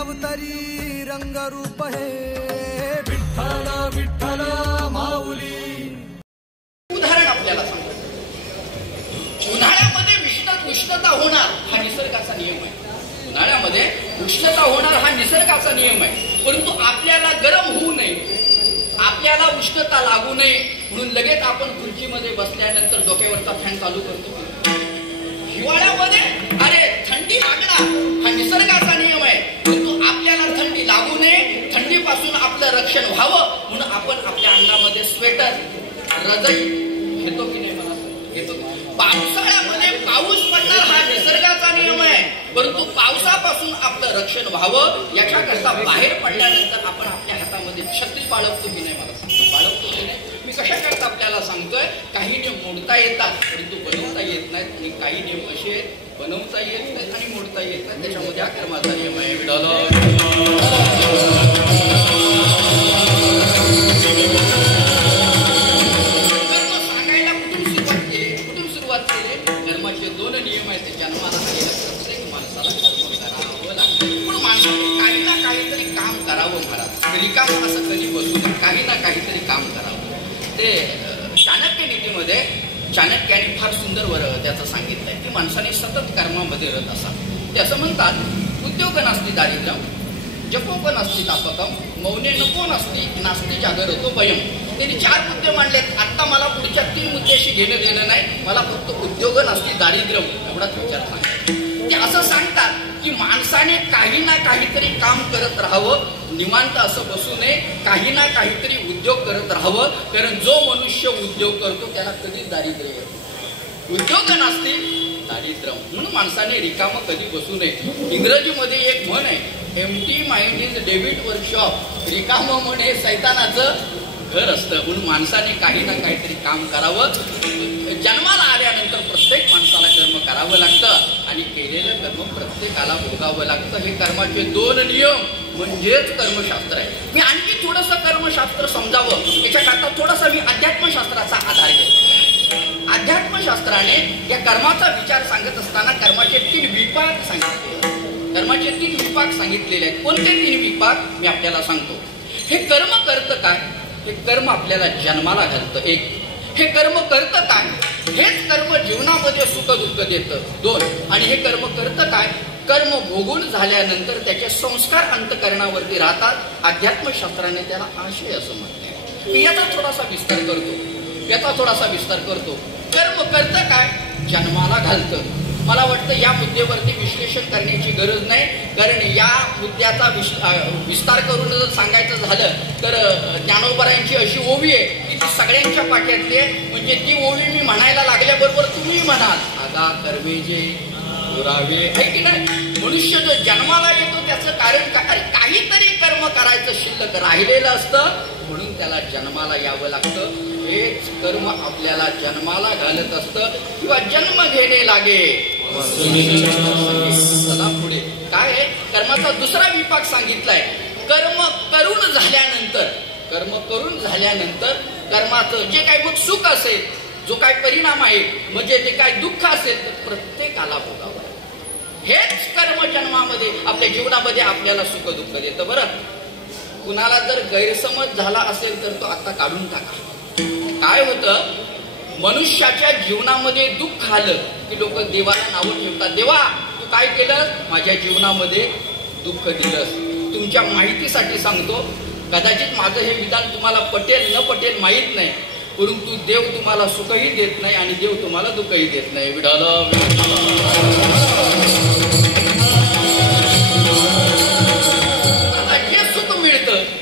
अवतरी रंगरूप हे विठ्ठल विठ्ठल माऊली. उदाहरण आपल्याला सांगतो. उन्हाळ्यामध्ये उष्णता होणार हा निसर्गाचा नियम आहे. उन्हाळ्यामध्ये उष्णता होणार हा निसर्गाचा नियम आहे. परंतु आपल्याला गरम होऊ नये, आपल्याला उष्णता लागू नये म्हणून लगेच आपण खुर्चीमध्ये बसल्यानंतर डोक्यावरचा फॅन चालू करतो. हिवाळ्यामध्ये अरे थंडी लागणार हा निसर्गाचा नियम आहे. परंतु आपल्याला थंडी लागू नये, थंडीपासून आपलं रक्षण व्हावं म्हणून आपण आपल्या अंगामध्ये स्वेटर, रजाई घेतो की नाही? मला घेतो. पावसाळ्यामध्ये पाऊस पडणार हा निसर्गाचा नियम आहे. परंतु पावसापासून आपलं रक्षण व्हावं याच्याकरता बाहेर पडल्यानंतर आपण आपल्या हातामध्ये छत्री बाळगतो की नाही? मला सांगतो, बाळगतो की नाही? मी कशाकरता आपल्याला सांगतोय, काही नियम मोडता येतात परंतु बनवता येत नाहीत, आणि काही नियम असे आहेत बनवता येत नाहीत आणि मोडता येत नाहीत. त्याच्यामध्ये हा कर्माचा नियम आहे. कर्म सांगायला कुठून सुरुवात केली? कर्माचे दोन नियम आहेत. जन्माला आलेल्या प्रत्येक माणसाला कर्म करावं लागतं. पण माणसाने काही ना काहीतरी काम करावं. महाराज रिकाम असं कधी बसून काही ना काहीतरी काम करावं. ते चाणक्य नीतीमध्ये चाणक्याने फार सुंदर त्याचं सांगितलंय की माणसाने सतत कर्मामध्ये रत असा. ते असं म्हणतात, उद्योग नास्ति दारिद्र्यम, जपोप नास्ति तापकम, मौने नको नास्ति नास्ति जागरतो भयम. त्यांनी 4 मुद्दे मांडलेत. आता मला पुढच्या 3 मुद्द्याशी घेणं देणं नाही. मला फक्त उद्योग नास्ति दारिद्र्यम एवढाच विचार सांगतात. ते असं सांगतात की माणसाने काही ना काहीतरी काम करत राहावं, निवांत असं बसू नये, काही ना काहीतरी उद्योग करत राहावं. कारण जो मनुष्य उद्योग करतो त्याला कधीच दारिद्र्य येत. उद्योग नास्ति दारिद्र्यम म्हणून माणसाने रिकाम कधी बसू नये. इंग्रजीमध्ये एक म्हण आहे, empty mind is David workshop. रिकाम म्हणे सैतानाचं घर असतं. म्हणून माणसाने काही ना काहीतरी काम करावं. जन्माला आल्यानंतर प्रत्येक माणसाला कर्म करावं लागतं आणि केलेलं कर्म प्रत्येकाला भोगावं लागतं. हे कर्माचे 2 नियम म्हणजेच कर्मशास्त्र आहे. मी आणखी थोडंसं कर्मशास्त्र समजावं याच्याकरता थोडासा मी अध्यात्मशास्त्राचा आधार घेतो. अध्यात्मशास्त्राने या कर्माचा विचार सांगत असताना कर्माचे 3 विभाग सांगितले. कर्माचे 3 विभाग सांगितलेले आहेत. कोणते 3 विभाग मी आपल्याला सांगतो. हे कर्म करतं काय? हे कर्म आपल्याला जन्माला घालतं. 1. हे कर्म करतं काय? हेच कर्म जीवनामध्ये सुख दुःख देतं. 2. आणि हे कर्म करतं काय? कर्म भोगून झाल्यानंतर त्याचे संस्कार अंतःकरणावरती राहतात. अध्यात्मशास्त्राने त्याला आशय असं म्हणतात. मी याचा थोडासा विस्तार करतो. कर्म करतं काय? जन्माला घालतं. मला वाटतं या मुद्द्यावरती विश्लेषण करण्याची गरज नाही. कारण या मुद्द्याचा विस्तार करून जर सांगायचं झालं तर ज्ञानोबारायांची अशी ओवी आहे की ती सगळ्यांच्या पाठ्यातली आहे. म्हणजे ती ओवी मी म्हणायला लागल्याबरोबर तुम्ही म्हणाल, आगा कर्मे जे पुरावे आहे की नाही. मनुष्य जो जन्माला येतो त्याचं कारण काय? काहीतरी कर्म करायचं शिल्लक राहिलेलं असतं म्हणून त्याला जन्माला यावं लागतं. हेच कर्म आपल्याला जन्माला घालत असतं किंवा जन्म घेणे लागे. चला पुढे काय आहे? कर्माचा दुसरा विभाग सांगितलाय. कर्म करून झाल्यानंतर कर्माचं जे काही मग सुख असेल, जो काही परिणाम आहे, म्हणजे जे काही दुःख असेल तर प्रत्येकाला भोगावं. हेच कर्म जन्मामध्ये आपल्या जीवनामध्ये आपल्याला सुख दुःख देतं. बरं, कुणाला जर गैरसमज झाला असेल तर तो आता काढून टाका. काय होतं, मनुष्याच्या जीवनामध्ये दुःख आलं की लोक देवाला नावं ठेवतात. देवा तू काय केलं? माझ्या जीवनामध्ये दुःख दिलंस. तुमच्या माहितीसाठी सांगतो, कदाचित माझं हे विधान तुम्हाला पटेल न पटेल माहीत नाही, परंतु देव तुम्हाला सुखही देत नाही आणि देव तुम्हाला दुःखही देत नाही. विठाल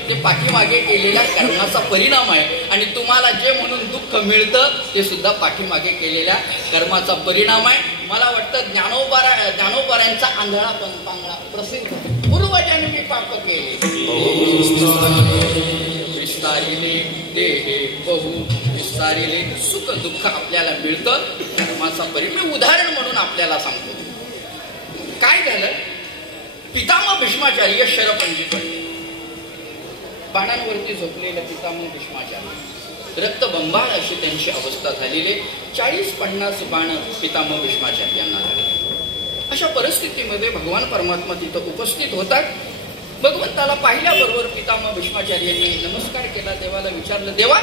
ते पाठीमागे केलेल्या कर्माचा परिणाम आहे आणि तुम्हाला जे म्हणून दुःख मिळतं ते सुद्धा पाठीमागे केलेल्या कर्माचा परिणाम आहे. मला वाटतं ज्ञानोबारायांचा आंधळा पांगळा प्रसिद्ध, पूर्वजन्मी पाप केले विस्तारिले देहे बहु विस्तारिले. सुख दुःख आपल्याला मिळतं कर्माचा परिणाम. मी उदाहरण म्हणून आपल्याला सांगतो. काय झालं, पितामह भीष्माचार्य शरपंजी पडले. बाणांवरती झोपलेलं पितामह भीष्माचार्य, रक्तबंबाळ अशी त्यांची अवस्था झालेली. 40-50 बाण पितामह भीष्माचार्यांना झाले. अशा परिस्थितीमध्ये भगवान परमात्मा तिथं उपस्थित होतात भगवंताला पाहिल्याबरोबर पितामह भीष्माचार्यांनी नमस्कार केला. देवाला विचारलं, देवा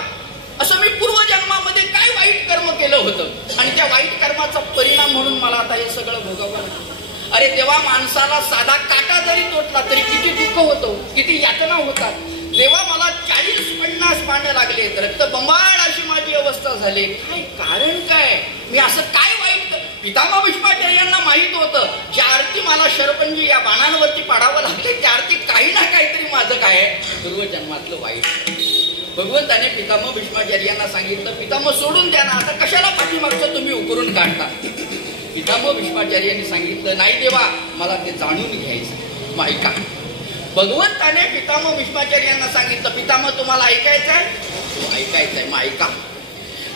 असं मी पूर्वजन्मामध्ये काय वाईट कर्म केलं होतं आणि त्या वाईट कर्माचा परिणाम म्हणून मला आता हे सगळं भोगावं लागतं. अरे देवा, माणसाला साधा काटा जरी तोडला तरी किती दुःख होतं, किती यातना होतात. देवा मला 40-50 बाण लागले, रक्तबंबाळ अशी माझी अवस्था झाली. काय कारण काय? मी असं काय वाईट? पितामह भीष्माचार्यांना माहित होतं ज्या आरती मला शरपंजी या बाणांवरती पाडावं लागले त्या आरती काही ना काहीतरी माझं काय पूर्वजन्मातलं वाईट. भगवंताने पितामह भीष्माचार्यांना सांगितलं, पितामह सोडून द्या ना, आता कशाला पाठीमागचं तुम्ही उकरून काढता. पितामह भीष्माचार्यांनी सांगितलं, नाही देवा, मला ते जाणून घ्यायचं. मग ऐका. भगवंताने पितामह भीष्माचार्यांना सांगितलं, पितामह तुम्हाला ऐकायचंय? ऐकायचंय. मग ऐका.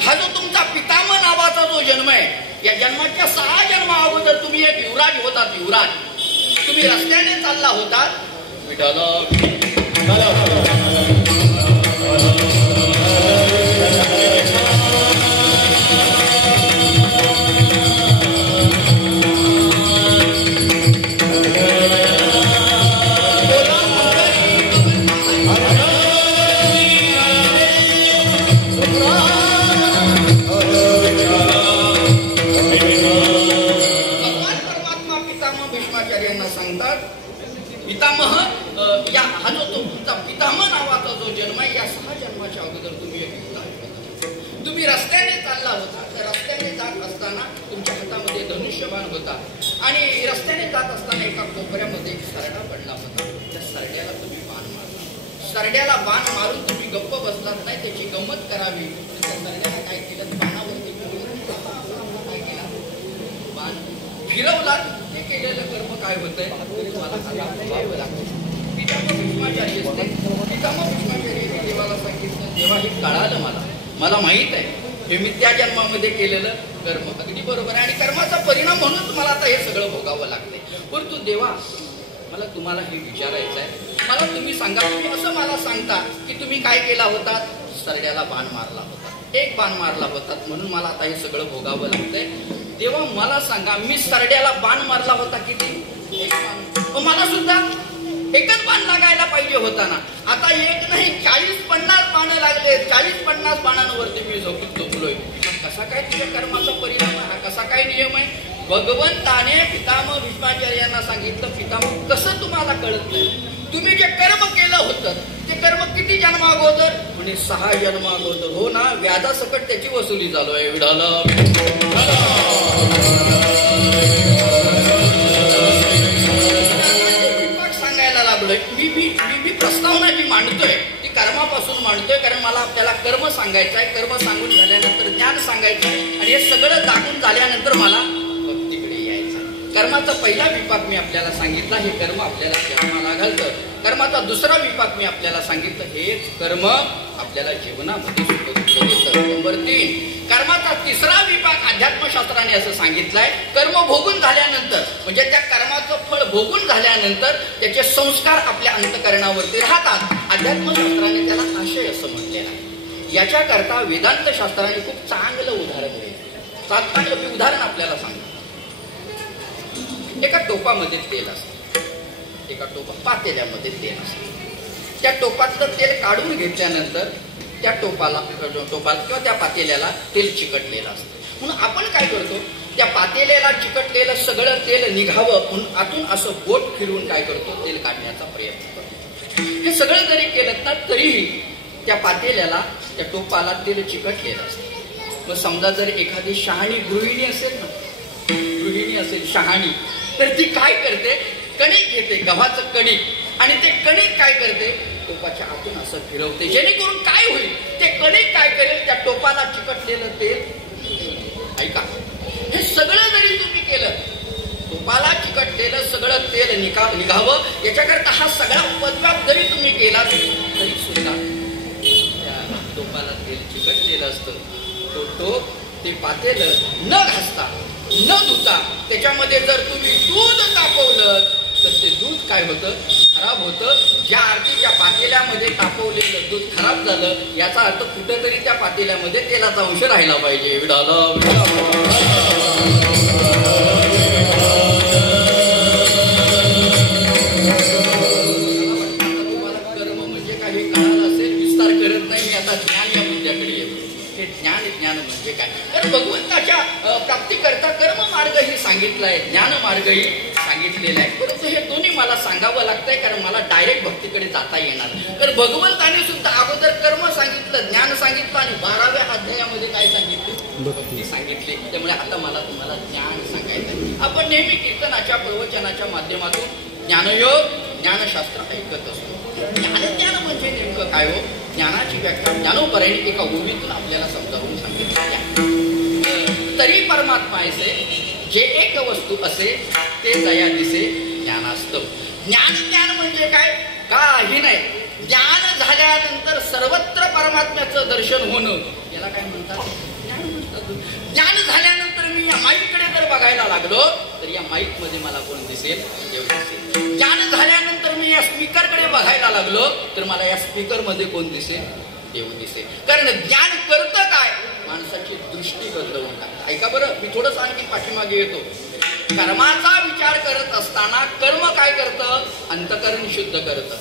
हा जो तुमचा पितामह नावाचा जो जन्म आहे, या जन्माच्या 6 जन्मा अगोदर तुम्ही एक युवराज होतात. युवराज तुम्ही रस्त्याने चालला होतात. पितामह या हा जो तुमचा पितामह नावाचा जो जन्म आहे, या 6 जन्माच्या अगोदर तुम्ही रस्त्याने चालला होता. तर रस्त्याने जात असताना तुमच्या हातामध्ये धनुष्यबाण होता आणि रस्त्याने जात असताना एका कोपऱ्यामध्ये एक सरडा पडला होता. त्या सरड्याला तुम्ही बाण मारला. सरड्याला बाण मारून तुम्ही गप्प बसलात नाही, त्याची गंमत करावी. त्या सरड्याला काय केलं? बाणावरती काय केलं? बाण फिरवलात. ते केलेलं कर्म काय होतंय मला भोगावं लागतं. पितामह भीष्माचार्य असते. पितामह भीष्माचार्य देवाला सांगितलं, देवा हे कळालं मला माहित आहे हे मी त्या जन्मामध्ये केलेलं कर्म अगदी बरोबर आहे आणि कर्माचा परिणाम म्हणून मला आता हे सगळं भोगावं लागतंय. परंतु देवा मला तुम्हाला हे विचारायचं आहे, मला तुम्ही सांगा. तुम्ही असं मला सांगता की तुम्ही काय केला होता? सरड्याला बाण मारला होता. एक बाण मारला होता म्हणून मला आता हे सगळं भोगावं लागतंय. तेव्हा मला सांगा, मी सरड्याला बाण मारला होता किती? एक बाण. मला सुद्धा एकच बाण लागायला पाहिजे होता ना. आता एक नाही 40-50 बाण लागले. 40-50 बाणांवरती मी झोपलोय. कसा काय तुझ्या कर्माचा परिणाम आहे? हा कसा काय नियम आहे? भगवंताने पितामह भीष्माचार्यांना सांगितलं, पितामह कसं तुम्हाला कळत नाही? तुम्ही जे कर्म केलं होतं ते कर्म किती जन्म अगोदर? म्हणजे 6 जन्म अगोदर. हो ना, व्याजासकट त्याची वसुली चालू आहे. विडाला सांगायला लागलोय. मी प्रस्तावना जी मांडतोय ती कर्मापासून मांडतोय, कारण मला आपल्याला कर्म सांगायचं आहे. कर्म सांगून झाल्यानंतर ज्ञान सांगायचं आहे आणि हे सगळं दाखवून झाल्यानंतर मला भक्तीकडे यायचं. कर्माचा पहिला विभाग मी आपल्याला सांगितला, हे कर्म आपल्याला जन्माला घालतं. कर्माचा दुसरा विभाग मी आपल्याला सांगितलं, हेच कर्म आपल्याला जीवनामध्ये सुख देतं. नंबर 3, कर्माचा तिसरा विभाग अध्यात्मशास्त्राने असं सांगितलंय, कर्म भोगून झाल्यानंतर म्हणजे त्या कर्माचं फळ भोगून झाल्यानंतर त्याचे संस्कार आपल्या अंतःकरणावरती राहतात. अध्यात्मशास्त्राने त्याला आशय असं म्हटलेलं आहे. याच्याकरता वेदांत शास्त्राने खूप चांगलं उदाहरण दिलं. चांगलं उदाहरण आपल्याला सांगतो. एका टोपामध्ये तेल असतं, एका पातेल्यामध्ये तेल असतं. त्या टोपातलं तेल काढून घेतल्यानंतर त्या टोपाला किंवा त्या पातेल्याला तेल चिकटलेलं असतं. म्हणून आपण काय करतो, त्या पातेल्याला चिकटलेलं सगळं तेल निघावं म्हणून आतून असं बोट फिरवून काय करतो, तेल काढण्याचा प्रयत्न करतो. हे सगळं जरी केलं ना तरीही त्या पातेल्याला, त्या टोपाला तेल चिकटलेलं असतं. मग समजा जर एखादी शहाणी गृहिणी असेल ना, गृहिणी असेल शहाणी, तर ती काय करते, कणिक घेते, गव्हाचं कणिक, आणि ते कणिक काय करते, टोपाच्या आतून असं फिरवते, जेणेकरून काय होईल, ते कणिक काय करेल, त्या टोपाला चिकटलेलं तेल. ऐका, हे सगळं जरी तुम्ही केलं, टोपाला चिकटलेलं सगळं तेल निघावं याच्याकरता हा सगळा उपद्व्याप जरी तुम्ही केला तरी सुद्धा त्या टोपाला तेल चिकटलेलं असतं. तो टोप ते पातेलं न घासता न धुता त्याच्यामध्ये जर तुम्ही दूध तापवलं तर ते दूध काय होतं, खराब होतं. ज्या अर्थी त्या पातेल्यामध्ये तापवलेलं दूध खराब झालं, याचा अर्थ कुठेतरी त्या पातेल्यामध्ये तेलाचा अंश राहिला पाहिजे. प्राप्ती करता कर्म मार्गही सांगितलाय, ज्ञान मार्गही सांगितलेला आहे. परंतु हे दोन्ही मला सांगावं लागतंय, कारण मला डायरेक्ट भक्तीकडे जाता येणार. तर भगवंताने सुद्धा अगोदर कर्म सांगितलं, ज्ञान सांगितलं आणि 12व्या अध्यायामध्ये काय सांगितलं? भक्ती सांगितली. त्यामुळे आता मला तुम्हाला ज्ञान सांगायचं. आपण नेहमी कीर्तनाच्या प्रवचनाच्या माध्यमातून ज्ञानयोग, ज्ञानशास्त्र ऐकत असतो. ज्ञान म्हणजे नेमकं काय हो? ज्ञानाची व्याख्या ज्ञानोपरायणी एका ओवीतून आपल्याला समजावून सांगितलं. तरी परमात्मा ऐसे जे एक वस्तू असे ते जया दिसे ज्ञानास्तव. ज्ञान म्हणजे काय? काही नाही. ज्ञान झाल्यानंतर सर्वत्र परमात्म्याचं दर्शन होणं, याला काय म्हणतात? ज्ञान म्हणतात. ज्ञान झाल्यानंतर मी या माईककडे जर बघायला लागलो तर या माईक मध्ये मला कोण दिसेल? देव दिसेल. ज्ञान झाल्यानंतर मी या स्पीकरकडे बघायला लागलो तर मला या स्पीकर मध्ये कोण दिसेल? देव दिसेल. कारण ज्ञान करतं काय? माणसाची दृष्टी बदलवून टाकतं. ऐका बरं, मी थोडंच आणखी पाठीमागे येतो. कर्माचा विचार करत असताना कर्म काय करतं? अंतकरण शुद्ध करतं.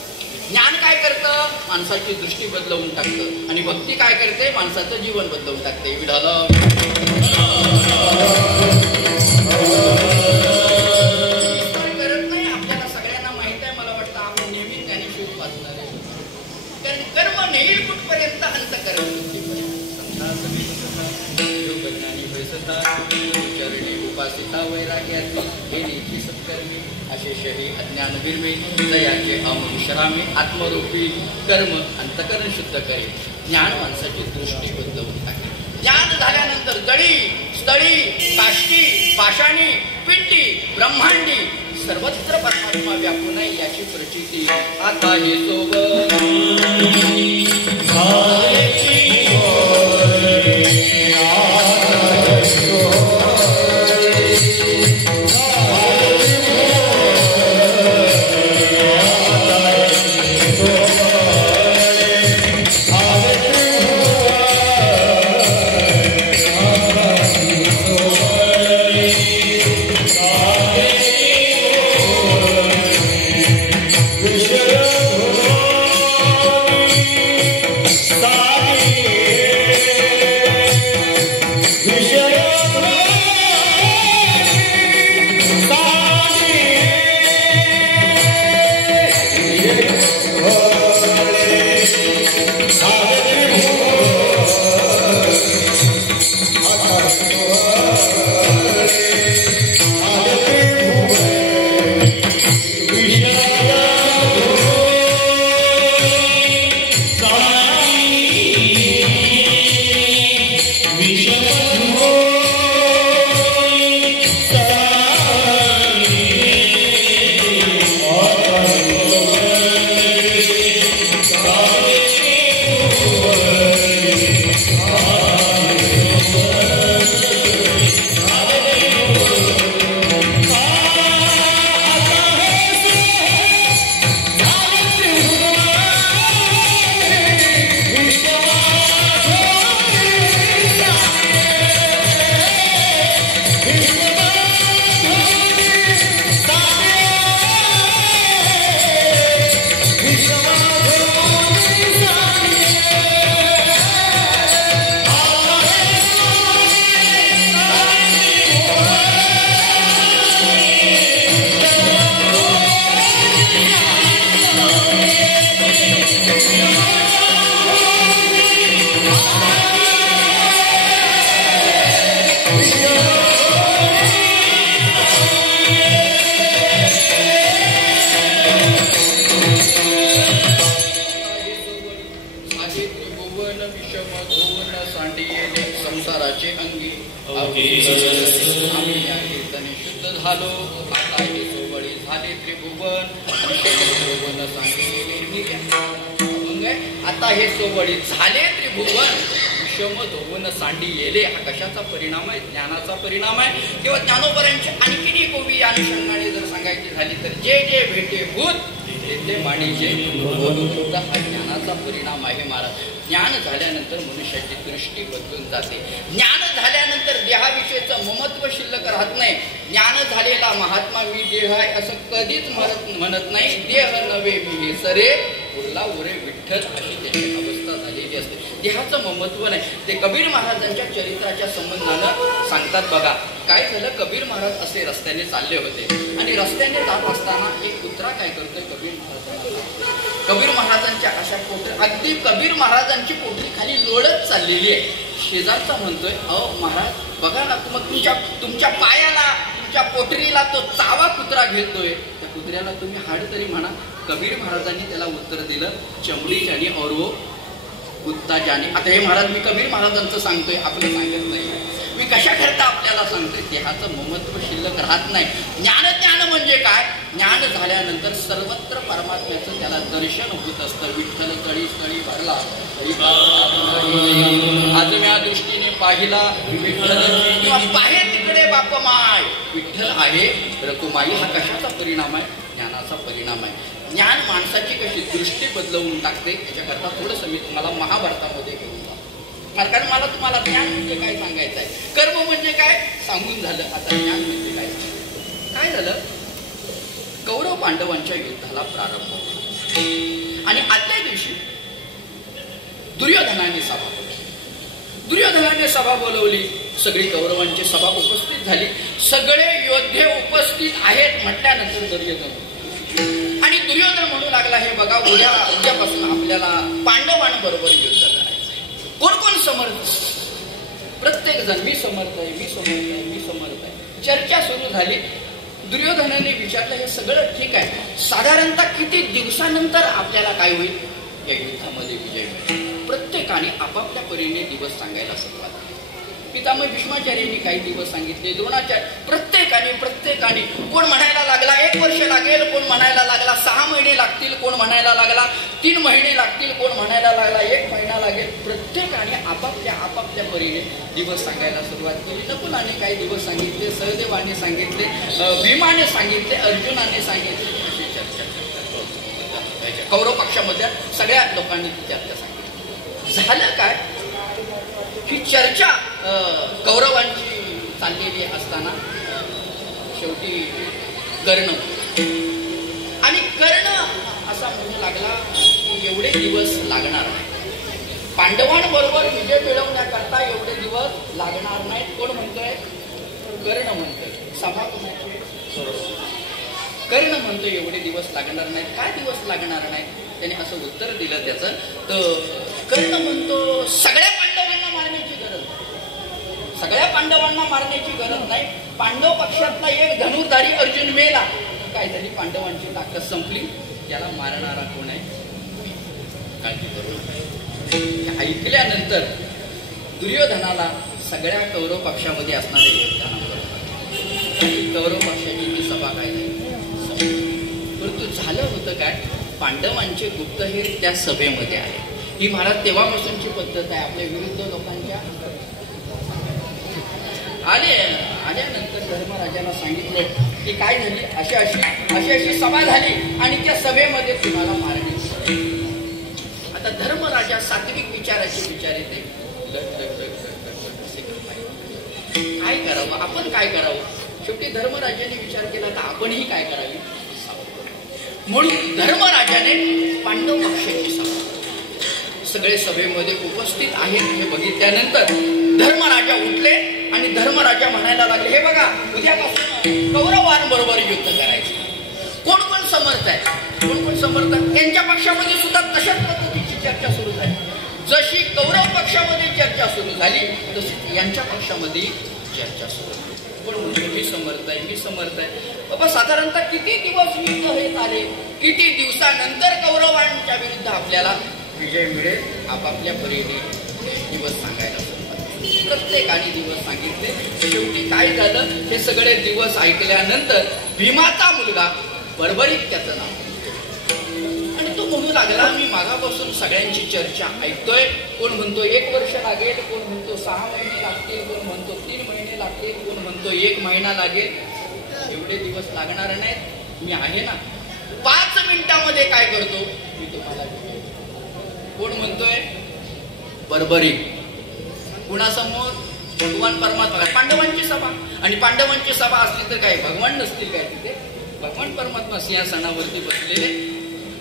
ज्ञान काय करतं? माणसाची दृष्टी बदलवून टाकतं. आणि भक्ती काय करते? माणसाचं जीवन बदलवून टाकते. विढाला करत नाही. आपल्याला सगळ्यांना माहित आहे. मला वाटतं आपण नेहमी ज्ञानेश्वरी वाचणार आहे. कारण कर्म नेईल कुठपर्यंत? अंतकरण शुद्धीपर्यंत. चरणी उपासिता वैराग्याची हेरीची सत्कर्मी अशेषही अज्ञान विरमे दयाचे अमनुशरामे आत्मरूपी कर्म अंतकरण शुद्ध करे. ज्ञान माणसाची दृष्टी बदलवून टाकते. ज्ञान झाल्यानंतर जळी, स्थळी, काष्टी, पाषाणी, पिंडी, ब्रह्मांडी सर्वत्र परमात्मा व्यापून आहे याची प्रचिती आता हे सोबत. संसाराचे अंगी आम्ही या कीर्तने शुद्ध झालो. आता हे सोबळी झाले त्रिभुवन त्रिभुवन सांगे. आता हे सोबळी झाले त्रिभुवन विषम धोवन सांडी येले. हा कशाचा परिणाम आहे? ज्ञानाचा परिणाम आहे. तेव्हा ज्ञानोबरांची आणखीन एक ओवी अनुषंगाने जर सांगायची झाली तर जे जे भेटे भूत घेतले माणीचे बोलू सुद्धा हा ज्ञानाचा परिणाम आहे महाराज. ज्ञान झाल्यानंतर मनुष्याची दृष्टी बदलून जाते. ज्ञान झाल्यानंतर देहाविषयीचं ममत्व शिल्लक राहत नाही. ज्ञान झालेला महात्मा मी देह आहे असं कधीच म्हणत नाही. देह नव्हे मी हे सरे उरला उरे विठ्ठल अशी त्याची अवस्था झालेली असते. देहाचं ममत्व नाही. ते कबीर महाराजांच्या चरित्राच्या संबंधानं सांगतात बघा. काय झालं, कबीर महाराज असे रस्त्याने चालले होते आणि रस्त्याने जात असताना एक कुत्रा काय करतोय, कबीर महाराजांच्या अशा पोटरी, अगदी कबीर महाराजांची पोटरी खाली लोळत चाललेली आहे. शेजारचा म्हणतोय, अहो महाराज बघा ना, मग तुमच्या पायाला, तुमच्या पोटरीला तो चावा कुत्रा घेतोय, त्या कुत्र्याला तुम्ही हाड तरी म्हणा. कबीर महाराजांनी त्याला उत्तर दिलं, चमडी ज्याने और वो कुत्ता ज्याने. आता हे महाराज मी कबीर महाराजांचं सांगतोय, आपलं सांगत नाही. मी कशा करता आपल्याला सांगतोय, देहाचं ममत्व शिल्लक राहत नाही. ज्ञान म्हणजे काय, ज्ञान झाल्यानंतर सर्वत्र परमात्म्याचं त्याला दर्शन होत असतं. विठ्ठल तळी तळी भरला आजम्या दृष्टीने पाहिला विठ्ठल, किंवा पाहे तिकडे बाप माय विठ्ठल आहे रकुमाई. हा कशाचा परिणाम आहे, ज्ञानाचा परिणाम आहे. ज्ञान माणसाची कशी दृष्टी बदलवून टाकते. याच्याकरता थोडंसं मी तुम्हाला महाभारतामध्ये घेऊन जातो, कारण मला तुम्हाला ज्ञान म्हणजे काय सांगायचं आहे. कर्म म्हणजे काय सांगून झालं, आता ज्ञान म्हणजे काय झालं. कौरव पांडवांच्या युद्धाला प्रारंभ होता आणि आदल्या दिवशी दुर्योधनाने सभा बोलवली. सगळी कौरवांची सभा उपस्थित झाली. सगळे योद्धे उपस्थित आहेत म्हटल्यानंतर दुर्योधन म्हणू लागला, हे बघा उद्यापासून आपल्याला पांडवांबरोबर युद्ध करायचं. कोण समर्थ, प्रत्येक जण मी समर्थ आहे. चर्चा सुरू झाली. दुर्योधनाने विचारलं, हे सगळं ठीक आहे, साधारणतः किती दिवसानंतर आपल्याला काय होईल, या युद्धामध्ये विजय मिळेल. प्रत्येकाने आपापल्या परीने दिवस सांगायला सुरुवात केली. पितामह भीष्माचार्यांनी काही दिवस सांगितले, द्रोणाचार्य, प्रत्येकाने कोण म्हणायला लागला 1 वर्ष लागेल, कोण म्हणायला लागला 6 महिने लागतील, कोण म्हणायला लागला 3 महिने लागतील, कोण म्हणायला लागला 1 महिना लागेल. प्रत्येकाने आपापल्या परीने दिवस सांगायला सुरुवात केली. नकुलाने काही दिवस सांगितले, सहदेवाने सांगितले, भीमाने सांगितले, अर्जुनाने सांगितले. अशी चर्चा कौरव पक्षामध्ये सगळ्या लोकांनी ती चर्चा सांगितली. झालं काय, ही चर्चा कौरवांची चाललेली असताना शेवटी कर्ण असा म्हणू लागला की एवढे दिवस लागणार नाही, पांडवांबरोबर विजय मिळवण्याकरता एवढे दिवस लागणार नाहीत. कोण म्हणतोय, कर्ण म्हणतोय. सभा कोणाची, कर्ण म्हणतोय एवढे दिवस लागणार नाहीत. काय दिवस लागणार नाहीत, त्याने असं उत्तर दिलं त्याचं. तर कर्ण म्हणतो, सगळ्या पांडवांना मारण्याची गरज नाही. पांडव पक्षातला एक धनुर्धारी अर्जुन मेला, काय झाली, पांडवांची ताकद संपली, त्याला मारणारा कोण आहे, काळजी करू नका. ऐकल्यानंतर दुर्योधनाला सगळ्या कौरव पक्षामध्ये असणारे कौरव पक्षाची ती सभा काय झाली. परंतु झालं होतं काय, पांडवांचे गुप्तहेर त्या सभेमध्ये आले. ही महाराज तेव्हापासूनची पद्धत आहे. आपल्या विरुद्ध लोकांच्या आल्यानंतर धर्मराजाला सांगितलं की काय झाली, अशी सभा झाली आणि त्या सभेमध्ये तुम्हाला मारण्याची. आता धर्मराजा सात्विक विचाराचे विचार येते, काय करावं, आपण काय करावं. शेवटी धर्मराजाने विचार केला तर आपणही काय करावे. म्हणून धर्मराजाने पांडव पक्षाची सभा, सगळे सभेमध्ये उपस्थित आहेत हे बघितल्यानंतर धर्मराजा उठले आणि धर्मराजा म्हणायला लागले, हे बघा उद्यापासून कौरवांबरोबर युद्ध करायचं. कोण समर्थ आहे, त्यांच्या पक्षामध्ये सुद्धा तशाच पद्धतीची चर्चा सुरू झाली. जशी कौरव पक्षामध्ये चर्चा सुरू झाली तशी यांच्या पक्षामध्ये चर्चा सुरू झाली. कोण म्हणतो मी समर्थ आहे. बाबा साधारणतः किती दिवस युद्ध होत आले, किती दिवसानंतर कौरवांच्या विरुद्ध आपल्याला विजय मिळेल. आपापल्या परीने दिवस सांगायला सुरुवात, प्रत्येकाने दिवस सांगितले. शेवटी काय झालं, हे सगळे दिवस ऐकल्यानंतर भीमाचा मुलगा बर्बरीक त्याचं नाव, आणि तो म्हणू लागला, मी मागापासून सगळ्यांची चर्चा ऐकतोय. कोण म्हणतो 1 वर्ष लागेल, कोण म्हणतो 6 महिने लागतील, कोण म्हणतो 3 महिने लागतील, कोण म्हणतो 1 महिना लागेल. एवढे दिवस लागणार नाहीत, मी आहे ना. 5 मिनिटामध्ये तुम्हाला विजय. कोण म्हणतोय? बर्बरिक. कुणासमोर? भगवान परमात्मा. पांडवांची सभा. आणि पांडवांची सभा असली तर काय भगवान नसतील काय तिथे? भगवान परमात्मा सिंहासनावरती बसलेले.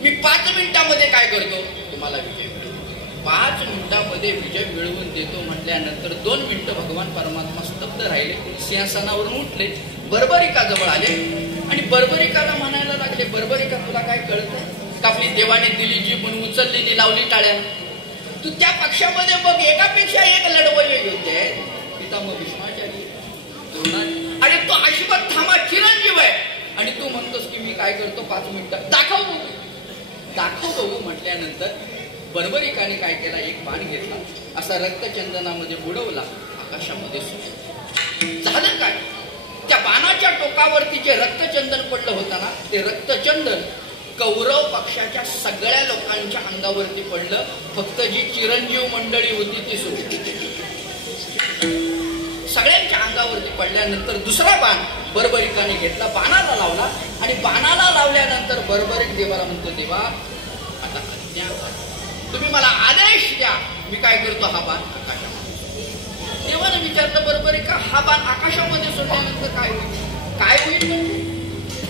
मी 5 मिनिटांमध्ये काय करतो? तुम्हाला विजय मिळवतो. 5 मिनिटांमध्ये विजय मिळवून देतो म्हटल्यानंतर 2 मिनिटं भगवान परमात्मा स्तब्ध राहिले, सिंहासनावरून उठले, बर्बरिकाजवळ आले आणि बर्बरिकाला म्हणायला लागले, बर्बरिका तुला काय कळतंय का? आपली देवाने दिली जी म्हणून उचलली ती लावली टाळ्या. तू त्या पक्षामध्ये बघ, एकापेक्षा एक लढवय्ये योद्धे आहेत. पितामह भीष्माचार्य, द्रोणाचार्य, आणि तो अश्वत्थामा चिरंजीव आहे आणि तू म्हणतोस की मी काय करतो 5 मिनिटात? दाखव बघू म्हटल्यानंतर बर्बरिकाने काय केला? एक बाण घेतला, असा रक्तचंदनामध्ये बुडवला, आकाशामध्ये सोडला. झालं काय? त्या बाणाच्या टोकावरती जे रक्तचंदन पडलं होतं ना, ते रक्तचंदन कौरव पक्षाच्या सगळ्या लोकांच्या अंगावरती पडलं. फक्त जी चिरंजीव मंडळी होती ती सोडली. सगळ्यांच्या अंगावरती पडल्यानंतर दुसरा बाण बर्बरिकाने घेतला, बाणाला लावला आणि बाणाला लावल्यानंतर बर्बरिक देवाला म्हणतो, देवा आता आज्ञा, तुम्ही मला आदेश द्या, मी काय करतो हा बाण आकाशामध्ये. देवाने विचारलं, बर्बरिका हा बाण आकाशामध्ये सोडल्यानंतर काय होईल? काय होईल म्हणजे?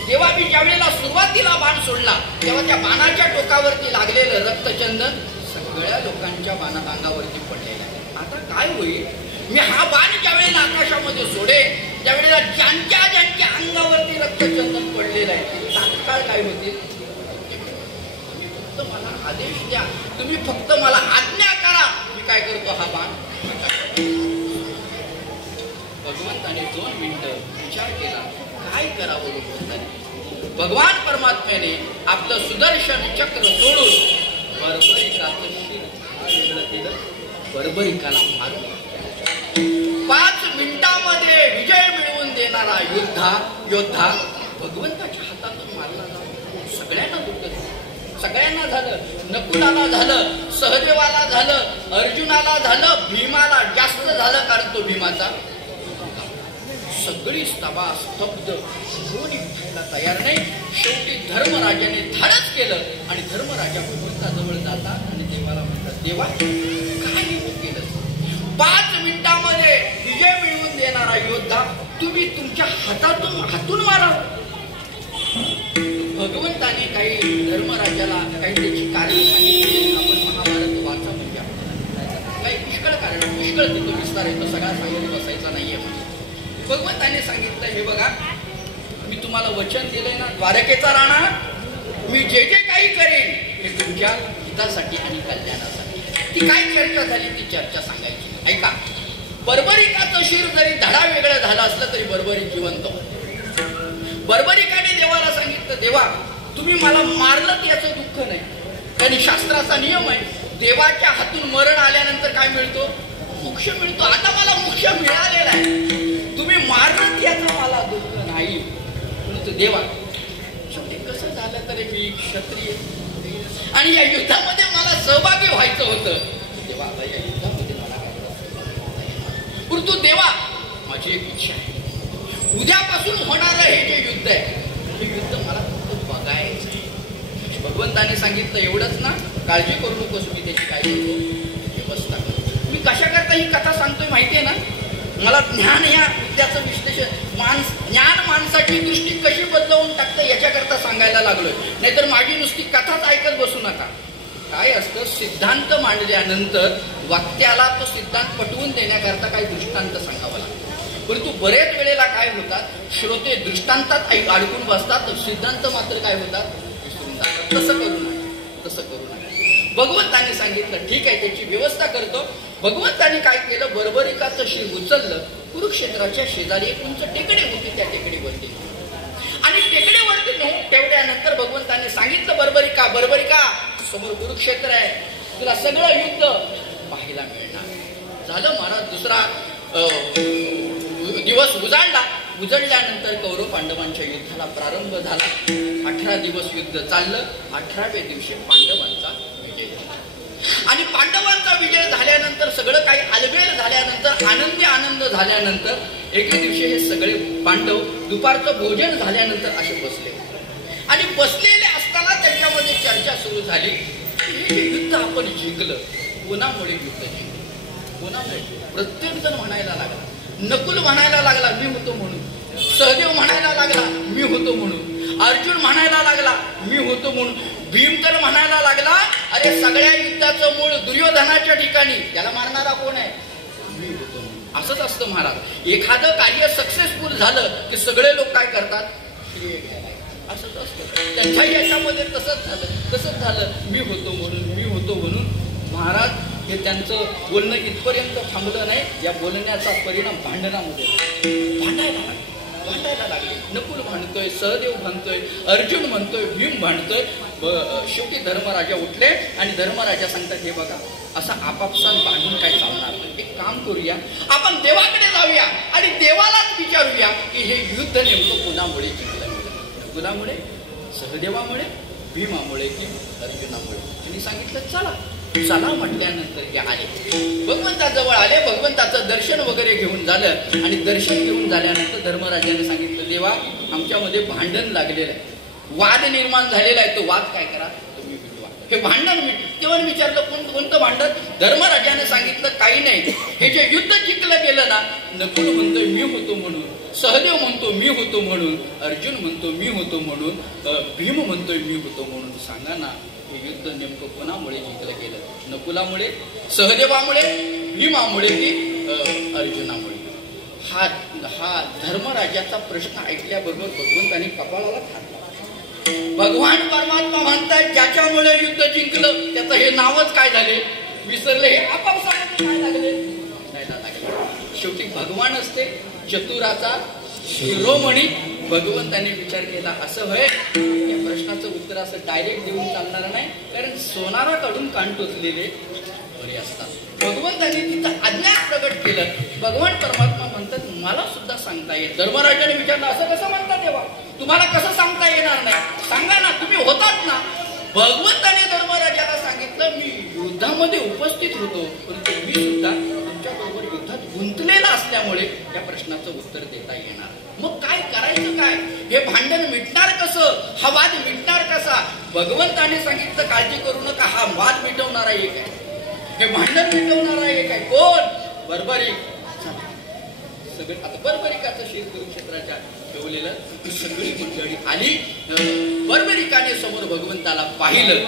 तेव्हा मी ज्या वेळेला सुरुवातीला बाण सोडला तेव्हा त्या बाणाच्या टोकावरती लागलेलं रक्तचंदन सगळ्या लोकांच्या अंगावरती पडलेलं आहे. आता काय होईल? मी हा बाण ज्या वेळेला आकाशामध्ये सोडे त्यावेळेला ज्यांच्या अंगावरती रक्तचंदन पडलेलं आहे तात्काळ काय होतील? तुम्ही फक्त मला आदेश द्या, तुम्ही फक्त मला आज्ञा करा, मी काय करतो हा बाण. भगवंताने 2 मिनिटं विचार केला, काय करावं भगवंताने. भगवान परमात्म्याने आपलं सुदर्शन चक्र सोडून बर्बरिकाचं शिर वेगळं केलं, बर्बरिकाला मारून 5 मिनिटांमध्ये विजय मिळवून देणारा योद्धा भगवंताच्या हातातून मारला जातो. सगळ्यांना दुःख झालं, सगळ्यांना झालं. नकुलाला झालं, सहदेवाला झालं, अर्जुनाला झालं, भीमाला जास्त झालं, कारण तो भीमाचा सगळी सभा स्तब्ध, कोणी उठायला तयार नाही. शेवटी धर्मराजाने धाडस केलं आणि धर्मराजा भगवंताजवळ जातात आणि देवाला म्हणतात, देवा काय केलं? 5 मिनिटांमध्ये विजय मिळवून देणारा योद्धा तुम्ही तुमच्या हातून मारा. भगवंताने काही धर्मराजाला काही त्याची कारण सांगितली. आपण महाभारत वाचा म्हणजे काही पुष्कळ कारण, पुष्कळ तिथं विस्तार येतो, सगळा सांगत बसायचा नाहीये. म्हणजे भगवंताने सांगितलं, हे बघा मी तुम्हाला वचन दिलंय ना, द्वारकेचा राणा, मी जे काही करेन हे तुमच्या हितासाठी आणि कल्याणासाठी. ती काय चर्चा झाली ती चर्चा सांगायची. ऐका, बर्बरिकाचं शिर जरी धडा वेगळं झालं असलं तरी बर्बरिक जिवंत होतं. बर्बरिकाने देवाला सांगितलं, देवा तुम्ही मला मारलं याचं दुःख नाही, कारण शास्त्राचा नियम आहे, देवाच्या हातून मरण आल्यानंतर काय मिळतो? मोक्ष मिळतो. आता मला मोक्ष मिळालेला आहे, तुम्ही मारलं याचं मला दुःख नाही. परंतु देवा शेवटी कसं झालं तरी मी क्षत्रिय आणि या युद्धामध्ये मला सहभागी व्हायचं होतं. देवा आता या युद्धामध्ये मला परंतु देवा माझी एक इच्छा आहे, उद्यापासून होणारं हे जे युद्ध आहे हे युद्ध मला फक्त बघायचं आहे. भगवंताने सांगितलं, एवढंच ना, काळजी करू नकोस, मी त्याची काय करतो व्यवस्था करतो. मी कशा करता ही कथा सांगतोय माहितीये ना, मला ज्ञान या विद्याचं विश्लेषण, ज्ञान माणसाची दृष्टी कशी बदलवून टाकतं याच्याकरता सांगायला लागलोय. नाहीतर माझी नुसती कथाच ऐकत बसू नका. काय असतं, सिद्धांत मांडल्यानंतर वक्त्याला तो सिद्धांत पटवून देण्याकरता काही दृष्टांत सांगावा लागतो. परंतु बरेच वेळेला काय होतात, श्रोते दृष्टांतात अडकून बसतात, सिद्धांत मात्र काय होतात विसरून जातात. तसं करू नये. भगवंताने सांगितलं, ठीक आहे, त्याची व्यवस्था करतो. भगवंताने काय केलं, बर्बरिकाचं शिर उचललं, कुरुक्षेत्राच्या शेजारी एक उंच टेकडे होती, त्या टेकडीवरती आणि टेकडेवरती ठेवल्यानंतर भगवंताने सांगितलं, बर्बरिका समोर कुरुक्षेत्र आहे, तुला सगळं युद्ध पाहायला मिळणार. झालं महाराज. दुसरा दिवस उजळल्यानंतर कौरव पांडवांच्या युद्धाला प्रारंभ झाला. 18 दिवस युद्ध चाललं. 18व्या दिवशी पांडवांचा विजय झाला आणि पांडवांचा विजय झाल्यानंतर सगळं काही आलबेल झाल्यानंतर, आनंद झाल्यानंतर एके दिवशी हे सगळे पांडव दुपारचं भोजन झाल्यानंतर असे बसले आणि बसलेले असताना त्यांच्यामध्ये चर्चा सुरू झाली. हे युद्ध आपण जिंकलं. कोणामुळे युद्ध जिंकलं? कोणामुळे? प्रत्येक जण म्हणायला लागला. नकुल म्हणायला लागला मी होतो म्हणून. सहदेव म्हणायला लागला मी होतो म्हणून. अर्जुन म्हणायला लागला मी होतो म्हणून. भीम तर म्हणायला लागला अरे सगळ्या युद्धाचं मूळ दुर्योधनाच्या ठिकाणी, त्याला मारणारा कोण आहे? मी होतो म्हणून. असंच असतं महाराज. एखादं कार्य सक्सेसफुल झालं की सगळे लोक काय करतात? श्रेय घ्यायला. असंच असतं त्यांच्या याच्यामध्ये. तसंच झालं मी होतो म्हणून, मी होतो म्हणून. महाराज हे त्यांचं बोलणं इथपर्यंत थांबलं नाही. या बोलण्याचा परिणाम भांडणामध्ये. भांडायला लागले. नकुल भांडतोय, सहदेव भांडतोय, अर्जुन म्हणतोय, भीम भांडतोय. शेवटी धर्मराजा उठले आणि धर्मराजा सांगतात हे बघा असं आपापसात भांडून काय चालणार नाही. एक काम करूया, आपण देवाकडे जाऊया आणि देवालाच विचारूया की हे युद्ध नेमकं कोणामुळे जिंकलं? कुणामुळे? सहदेवामुळे, भीमामुळे की अर्जुनामुळे? त्यांनी सांगितलं चला. म्हटल्यानंतर हे आले, भगवंताजवळ आले. भगवंताचं दर्शन वगैरे घेऊन झालं आणि दर्शन घेऊन झाल्यानंतर धर्मराजाने सांगितलं देवा आमच्यामध्ये भांडण लागलेलं आहे, वाद निर्माण झालेला आहे. तो वाद काय करा तुम्ही मिटवा, हे भांडण मिट. तेव्हा विचारलं कोणतं भांडण? धर्मराजाने सांगितलं काही नाही. हे जे युद्ध जिंकलं गेलं ना, नकुल म्हणतोय मी होतो म्हणून, सहदेव म्हणतो मी होतो म्हणून, अर्जुन म्हणतो मी होतो म्हणून, भीम म्हणतोय मी होतो म्हणून. सांगा ना हे युद्ध नेमकं कोणामुळे जिंकलं गेलं? नकुलामुळे, सहदेवामुळे, भीमामुळे की अर्जुनामुळे? हा धर्मराजाचा प्रश्न ऐकल्याबरोबर भगवंताने कपाळाला घातला. भगवान परमात्मा म्हणतात ज्याच्यामुळे युद्ध जिंकलं त्याचं हे नावच काय झाले? विसरले. हे आपापसामध्ये काय लागले? शेवटी भगवान असते चतुराचा शिरोमणी. भगवंताने विचार केला असं होय, या प्रश्नाचं उत्तर असं डायरेक्ट देऊन चालणार नाही, कारण सोनाराकडून कान टोचलेले बरे असतात. भगवंताने तिथं अज्ञान प्रगट केलं. भगवान परमात्मा म्हणतात मला सुद्धा सांगता येईल. धर्मराजाने विचारलं असं कसं म्हणतात तेव्हा? तुम्हाला कसं सांगता येणार नाही? सांगा ना, तुम्ही होतात ना. भगवंताने धर्मराजाला सांगितलं मी युद्धामध्ये उपस्थित होतो, परंतु मी सुद्धा तुमच्याबरोबर युद्धात गुंतलेला असल्यामुळे या प्रश्नाचं उत्तर देता येणार. मग काय करायचं काय? हे भांडण मिटणार कसं? हा वाद मिटणार कसा? भगवंताने सांगितलं काळजी करू नका, हा वाद मिटवणारा एक आहे, हे भांडण मिटवणारा एक आहे. कोण? बर्बरिक. सगळं आता बर्बरिकाचं शीर कुरुक्षेत्राच्या ठेवलेलं. सगळी मंडळी आली. बर्बरिकाने समोर भगवंताला पाहिलं.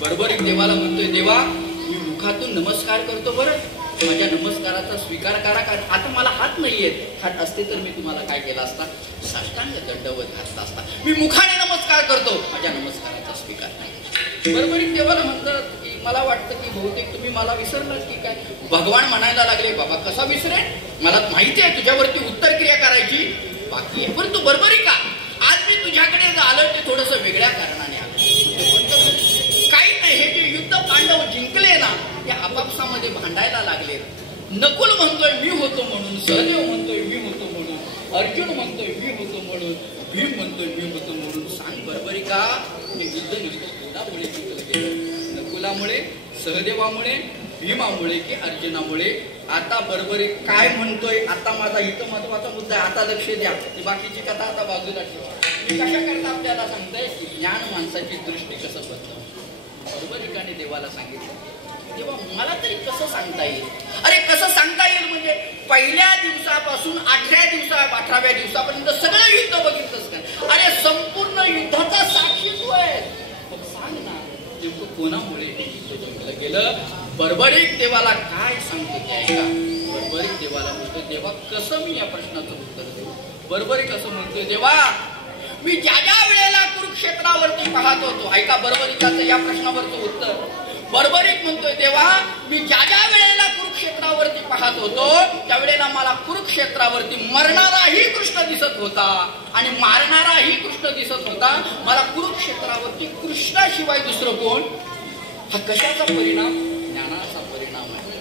बर्बरिक देवाला म्हणतोय देवा मी मुखातून नमस्कार करतो, बरं माझ्या नमस्काराचा स्वीकार करा. आता मला हात नाहीये, हात असते तर मी तुम्हाला काय केला असता? साष्टांग दंडवत घातला असता. मी मुखाने नमस्कार करतो, माझ्या नमस्काराचा स्वीकार नाही. बर्बरिक देवाला म्हणतात की मला वाटतं की बहुतेक तुम्ही मला विसरलात की काय? भगवान म्हणायला लागले बाबा कसा विसरे, मला माहिती आहे तुझ्यावरती उत्तर क्रिया करायची बाकी आहे, परंतु बर्बरिका आज मी तुझ्याकडे आलोय ते थोडस वेगळ्या कारणाने आलं. काही नाही, हे जे युद्ध पांडव जिंकले ना ते आपापसामध्ये भांडायला लागले. नकुल म्हणतोय मी होतो म्हणून, सहदेव म्हणतोय मी होतो म्हणून, अर्जुन म्हणतोय मी होतो म्हणून, भीम म्हणतोय मी होतो म्हणून. सांग बर्बरिका हे युद्ध नुसतं कोणामुळे जिंकलं गेलं? नकुलामुळे, सहदेवामुळे, भीमामुळे की अर्जुनामुळे? आता बर्बरिक काय म्हणतोय? आता माझा इथं महत्वाचा मुद्दा आहे, आता लक्ष द्या. बाकीची कथा आता बाजूला ठेवा. कशा करता आपल्याला सांगताय की ज्ञान माणसाची दृष्टी कसं बदलतं. बर्बरिकाने देवाला सांगितलं तेव्हा मला तरी कसं सांगता येईल? अरे कसं सांगता येईल म्हणजे पहिल्या दिवसापासून 18व्या दिवसापर्यंत सगळं युद्ध बघितलंच काय? अरे संपूर्ण युद्धाचा साक्षीत्व आहे. मग सांग ना नेमकं कोणामुळे युद्ध जिंकलं गेलं? बर्बरिक देवाला काय सांगतो ते ऐका. बर्बरिक देवाला म्हणतो देवा कसं मी या प्रश्नाचं उत्तर देऊ? बर्बरिक असं म्हणतोय देवा मी ज्या वेळेला कुरुक्षेत्रावरती पाहत होतो, ऐका बर्बरिकाचं या प्रश्नावरचं उत्तर. बर्बरिक म्हणतोय देवा मी ज्या वेळेला कुरुक्षेत्रावरती पाहत होतो त्यावेळेला मला कुरुक्षेत्रावरती मरणाराही कृष्ण दिसत होता आणि मारणाराही कृष्ण दिसत होता. मला कुरुक्षेत्रावरती कृष्णाशिवाय दुसरं कोण? हा कशाचा परिणाम? ज्ञानाचा परिणाम आहे.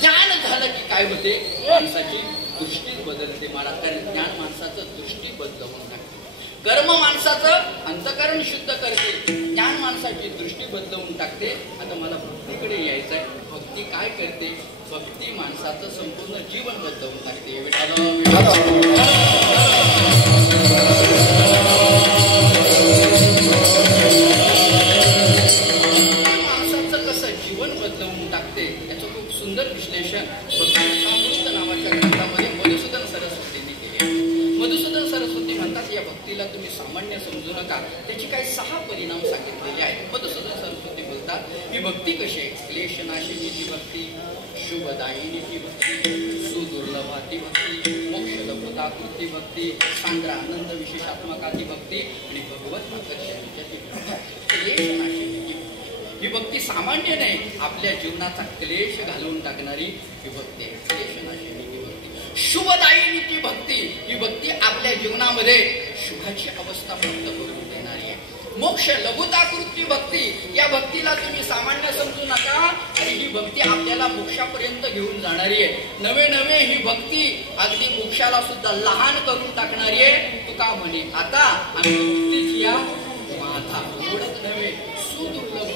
ज्ञान झालं की काय होते? माणसाची दृष्टी बदलते महाराज. कारण ज्ञान माणसाचं दृष्टी बदलवून टाकते. कर्म माणसाचं अंतःकरण शुद्ध करते, ज्ञान माणसाची दृष्टी बदलवून टाकते. आता मला भक्तीकडे यायचं आहे. भक्ती काय करते? भक्ती माणसाचं संपूर्ण जीवन बदलवून टाकते. विठाला 6 परिणाम सांगितलेले आहेत. मधुसूदन सरस्वती बोलतात ही भक्ती कशी आहे? क्लेशनाशिनी ती भक्ती, शुभदायिनी ती भक्ती, सुदुर्लभा ती भक्ती, मोक्षलभृताकृती भक्ती, सांद्र आनंद विशेषात्मका ती भक्ती आणि भगवत आकर्षणाच्या ती भक्ती. क्लेशनाशिनी ती भक्ती, ही भक्ती सामान्य नाही, आपल्या जीवनाचा क्लेश घालवून टाकणारी ही भक्ती आहे. क्लेशनाशिनी ती भक्ती. शुभदायिनी ती भक्ती, ही भक्ती आपल्या जीवनामध्ये शुभाची अवस्था प्राप्त करून देणारी आहे. मोक्ष लघुताकृती भक्ती, या भक्तीला तुम्ही सामान्य समजू नका आणि ही भक्ती आपल्याला मोक्षापर्यंत घेऊन जाणारी आहे. नवे नवे ही भक्ती अगदी मोक्षाला सुद्धा लहान करून टाकणारी आहे. तुका म्हणे आता आम्ही भक्तीची या माझा ओळख नव्हे सुदुर्लभ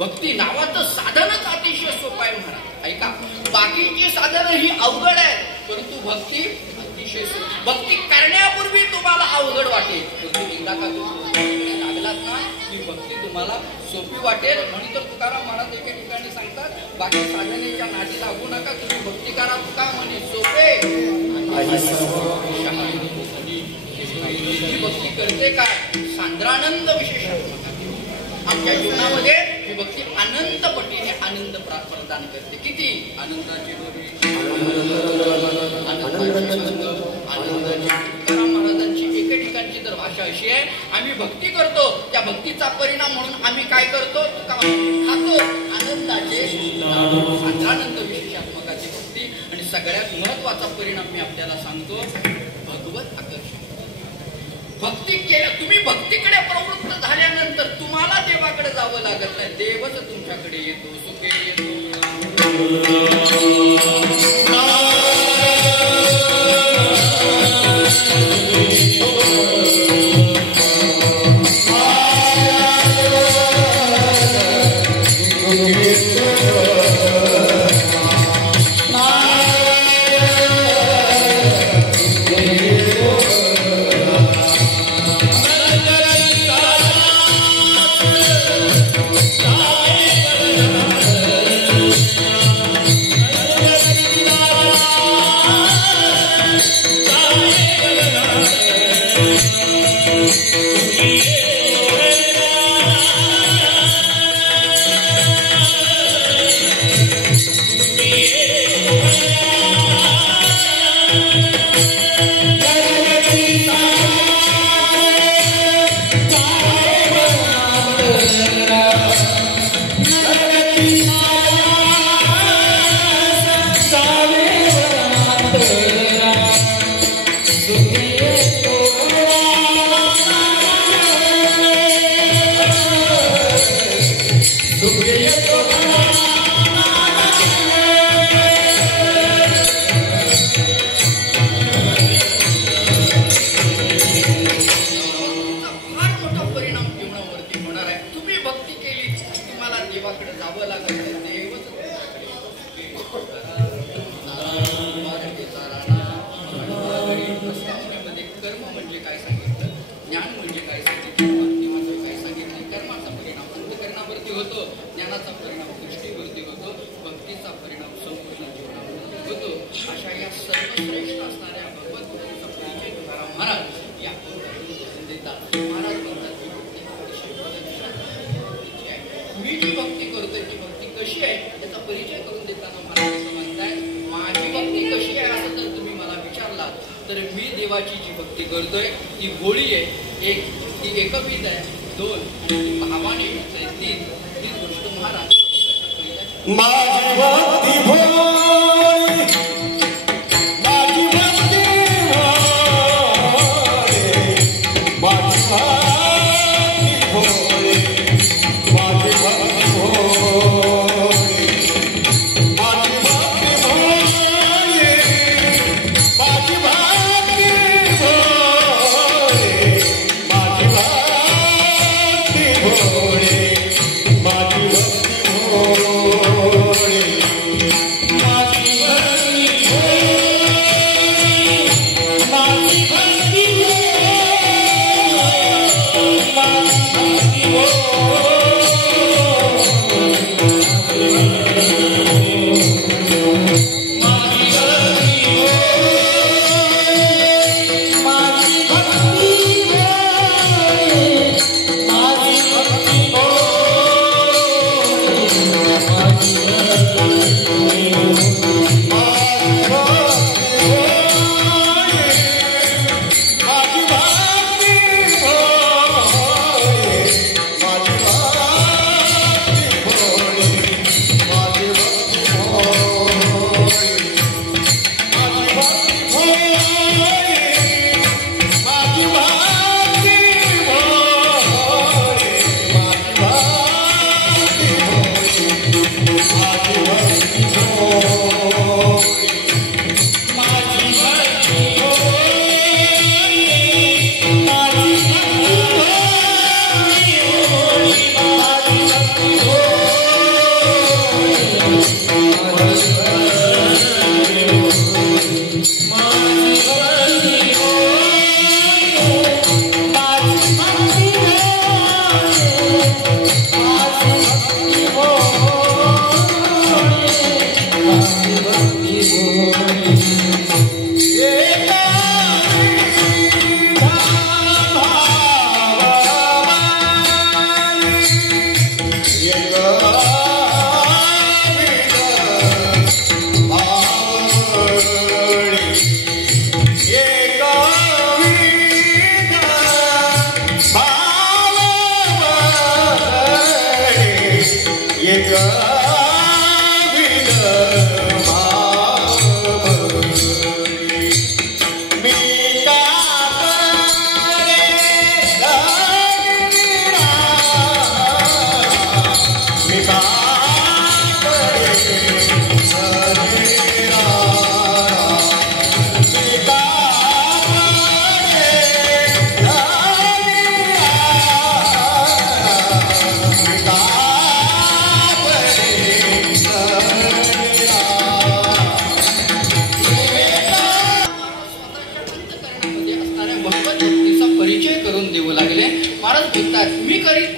भक्ती नावाचं साधनच अतिशय सोपं आहे महाराज. ऐका, बाकीची साधनं ही अवघड आहेत, परंतु भक्ती अतिशय सोपी. भक्ती करण्यापूर्वी तुम्हाला अवघड वाटेल, परंतु एकदा का तुम्ही लागलात ना ही भक्ती तुम्हाला सोपी वाटेल. म्हणून तर तुकाराम महाराज एके ठिकाणी सांगतात बाकी साधनेच्या नादी लागू नका, तुम्ही भक्ती करा. तुका म्हणे सोपे ही भक्ती करते काय? सांद्रानंद विशेषात्मक आमच्या जीवनामध्ये ही भक्ती अनंत पटीने आनंद प्रदान करते. किती आनंदाची आनंदाची. तुकाराम महाराजांची एके ठिकाणची तर भाषा अशी आहे, आम्ही भक्ती करतो, त्या भक्तीचा परिणाम म्हणून आम्ही काय करतो? खातो आनंदाचे सांद्रानंद विशेषात्मकाची भक्ती. आणि सगळ्यात महत्वाचा परिणाम मी आपल्याला सांगतो, भगवत आकर्षण. भक्ती केल्या, तुम्ही भक्तीकडे प्रवृत्त झाल्यानंतर तुम्हाला देवाकडे जावं लागत नाही, देवच तुमच्याकडे येतो. सुखे येतो.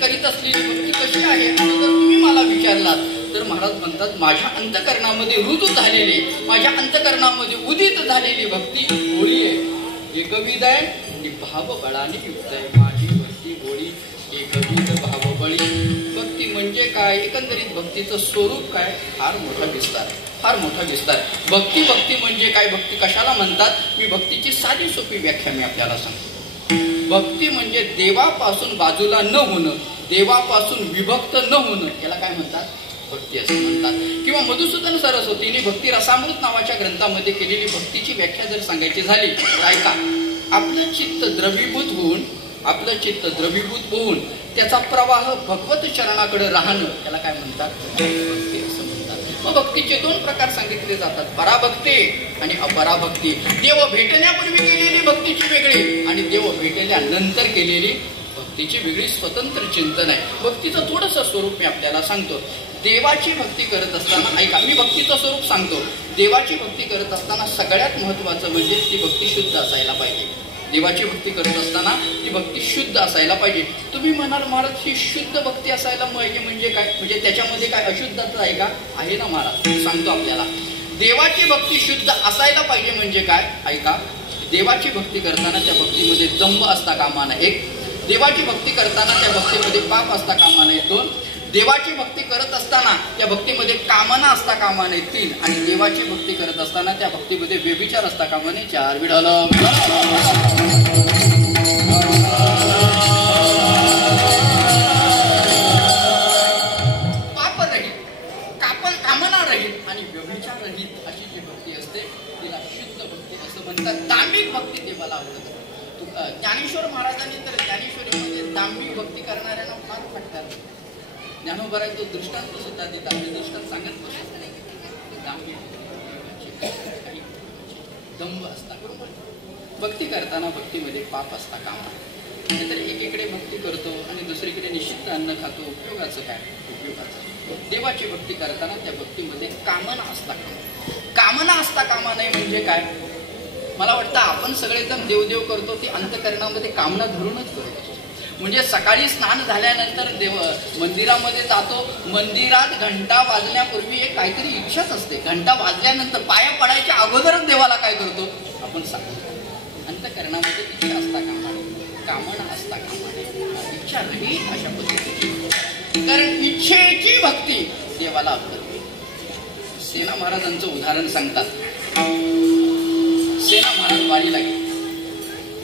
करीत असलेली भक्ती कशी आहे असं जर तुम्ही मला विचारलात तर महाराज म्हणतात माझ्या अंतकरणामध्ये रुजू झालेली, माझ्या अंतकरणामध्ये उदित झालेली भक्ती होळी आहे, एकविध आहे आणि भावबळाने युक्त आहे. माझी भक्ती होळी एकविध भावबळी. भक्ती म्हणजे काय? एकंदरीत भक्तीचं स्वरूप काय? फार मोठा विस्तार, फार मोठा विस्तार. भक्ती भक्ती म्हणजे काय? भक्ती कशाला म्हणतात? मी भक्तीची साधी सोपी व्याख्या मी आपल्याला सांगतो. भक्ती म्हणजे देवापासून बाजूला न होणं, देवापासून विभक्त न होणं, याला काय म्हणतात? भक्ती असं म्हणतात. किंवा मधुसूदन सरस्वतीने भक्ती रसामृत नावाच्या ग्रंथामध्ये केलेली भक्तीची व्याख्या जर सांगायची झाली तर ऐका. आपलं चित्त द्रवीभूत होऊन, आपलं चित्त द्रवीभूत होऊन त्याचा प्रवाह भगवत चरणाकडे राहणं, याला काय म्हणतात? भक्ती असं म्हणतात. मग भक्तीचे दोन प्रकार सांगितले जातात, पराभक्ती आणि अपराभक्ती. देव भेटण्यापूर्वी केलेली भक्तीची वेगळी आणि देव भेटल्यानंतर केलेली भक्तीची वेगळी स्वतंत्र चिंतन आहे. भक्तीचं थोडंसं स्वरूप मी आपल्याला सांगतो. देवाची भक्ती करत असताना ऐका, मी भक्तीचं स्वरूप सांगतो. देवाची भक्ती करत असताना सगळ्यात महत्वाचं म्हणजे ती भक्ती शुद्ध असायला पाहिजे. देवाची भक्ती करत असताना ती भक्ती शुद्ध असायला पाहिजे. तुम्ही म्हणाल महाराज ही शुद्ध भक्ती असायला पाहिजे म्हणजे काय? म्हणजे त्याच्यामध्ये काय अशुद्धता आहे का? आहे ना महाराज, सांगतो आपल्याला. देवाची भक्ती शुद्ध असायला पाहिजे म्हणजे काय? ऐका. देवाची भक्ती करताना त्या भक्तीमध्ये दंभ असता कामा नये. एक, देवाची भक्ती करताना त्या भक्तीमध्ये पाप असता कामा नये. दोन, देवाची भक्ती करत असताना त्या भक्तीमध्ये कामना असता कामा नये. तीन, आणि देवाची भक्ती करत असताना त्या भक्तीमध्ये व्यभिचार असता कामा नये. चार, विडालं पाप रहित, कामना रहित आणि व्यभिचार रहित अशी जी भक्ती असते तिला शुद्ध भक्ती असं म्हणतात. दांभिक भक्ती देवाला आवडत. ज्ञानेश्वर महाराजांनी तर ज्ञानेश्वरीमध्ये दांभिक भक्ती करणाऱ्यांना फार फाटतात. ज्ञानोबा तो दृष्टांत सुद्धा देतात. दृष्टांत सांगत दंभ असता. बरोबर. भक्ती करताना भक्तीमध्ये पाप असता कामा. नाहीतर एकीकडे भक्ती करतो आणि दुसरीकडे निश्चित अन्न खातो. उपयोगाचं काय? उपयोगाचं. देवाची भक्ती करताना त्या भक्तीमध्ये कामना असता कामा. कामना असता कामा नाही म्हणजे काय? मला वाटतं आपण सगळेजण देवदेव करतो ती अंतकरणामध्ये कामना धरूनच करतो. म्हणजे सकाळी स्नान झाल्यानंतर देव मंदिरामध्ये जातो. मंदिरात घंटा वाजण्यापूर्वी एक काहीतरी इच्छाच असते. घंटा वाजल्यानंतर पाया पडायच्या अगोदरच देवाला काय करतो आपण सांगतो. अंतकरणामध्ये इच्छा असता कामा नये, कामना असता कामा नये, इच्छा रहित अशा पद्धतीची. कारण इच्छेची भक्ती देवाला आवडते. सेना महाराजांचं उदाहरण सांगतात. सेना महाराज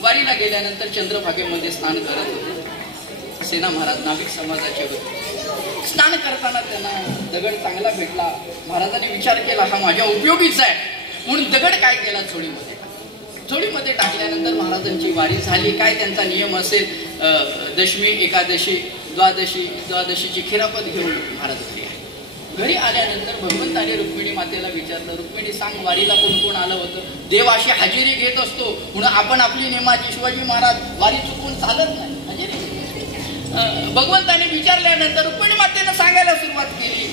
वारीला गेल्यानंतर चंद्रभागेमध्ये स्नान करत होते. सेना महाराज नाभिक समाजाचे होते. स्नान करताना त्यांना दगड चांगला भेटला. महाराजांनी विचार केला हा माझ्या उपयोगीचा आहे म्हणून दगड काय केला झोळीमध्ये टाकल्यानंतर महाराजांची वारी झाली. काय त्यांचा नियम असेल, दशमी, एकादशी, द्वादशीची खिरापत घेऊन महाराज घरी आल्यानंतर भगवंताने रुक्मिणी मातेला विचारलं, रुक्मिणी सांग वारीला कोण कोण आलं होतं? देव अशी हजेरी घेत असतो म्हणून आपण आपली नेमाची. शिवाजी महाराज वारी चुकून चालत नाही, हजेरी. भगवंताने विचारल्यानंतर रुक्मिणी मातेनं सांगायला सुरुवात केली.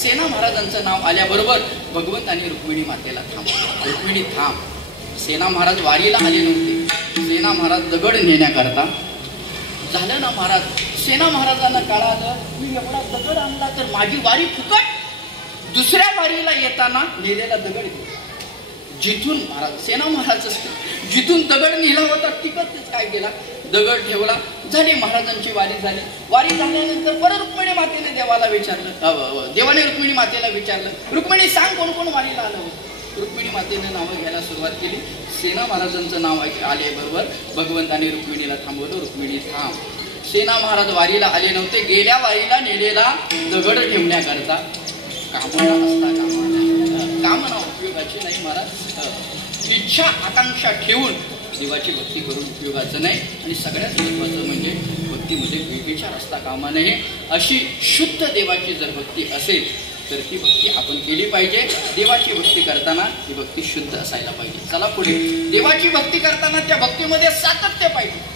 सेना महाराजांचं नाव आल्याबरोबर भगवंताने रुक्मिणी मातेला थांबवलं. रुक्मिणी थांब. सेना महाराज वारीला आले नव्हते. सेना महाराज दगड नेण्याकरता झालं ना महाराज. सेना महाराजांना कळालं मी एवढा दगड आणला तर माझी वारी फुकट. दुसऱ्या वारीला येताना नेलेला दगड जिथून महाराज सेना महाराज जिथून दगड नेला होता तिकडेच काय केला, दगड ठेवला. झाली महाराजांची वारी झाली. वारी झाल्यानंतर परत रुक्मिणी मातेने देवाला विचारलं, देवाने रुक्मिणी मातेला विचारलं, रुक्मिणी सांग कोण कोण वारीला आलं होतं? रुक्मिणी मातेने नावं घ्यायला सुरुवात केली. सेना महाराजांचं नाव आले बरोबर भगवंताने रुक्मिणीला थांबवलं. रुक्मिणी थांब. सेना महाराज वारीला आले नव्हते. गेल्या वारीला नेलेला दगड ठेवण्याकरता कामना असता कामना उपयोगाची नाही महाराज. इच्छा आकांक्षा ठेवून देवाची भक्ती करून उपयोगाचं नाही. आणि सगळ्यात महत्वाचं म्हणजे भक्तीमध्ये विचार असता कामा नये. अशी शुद्ध देवाची जर भक्ती असेल तर ती भक्ती आपण केली पाहिजे. देवाची भक्ती करताना ती भक्ती शुद्ध असायला पाहिजे. चला पुढे. देवाची भक्ती करताना त्या भक्तीमध्ये सातत्य पाहिजे.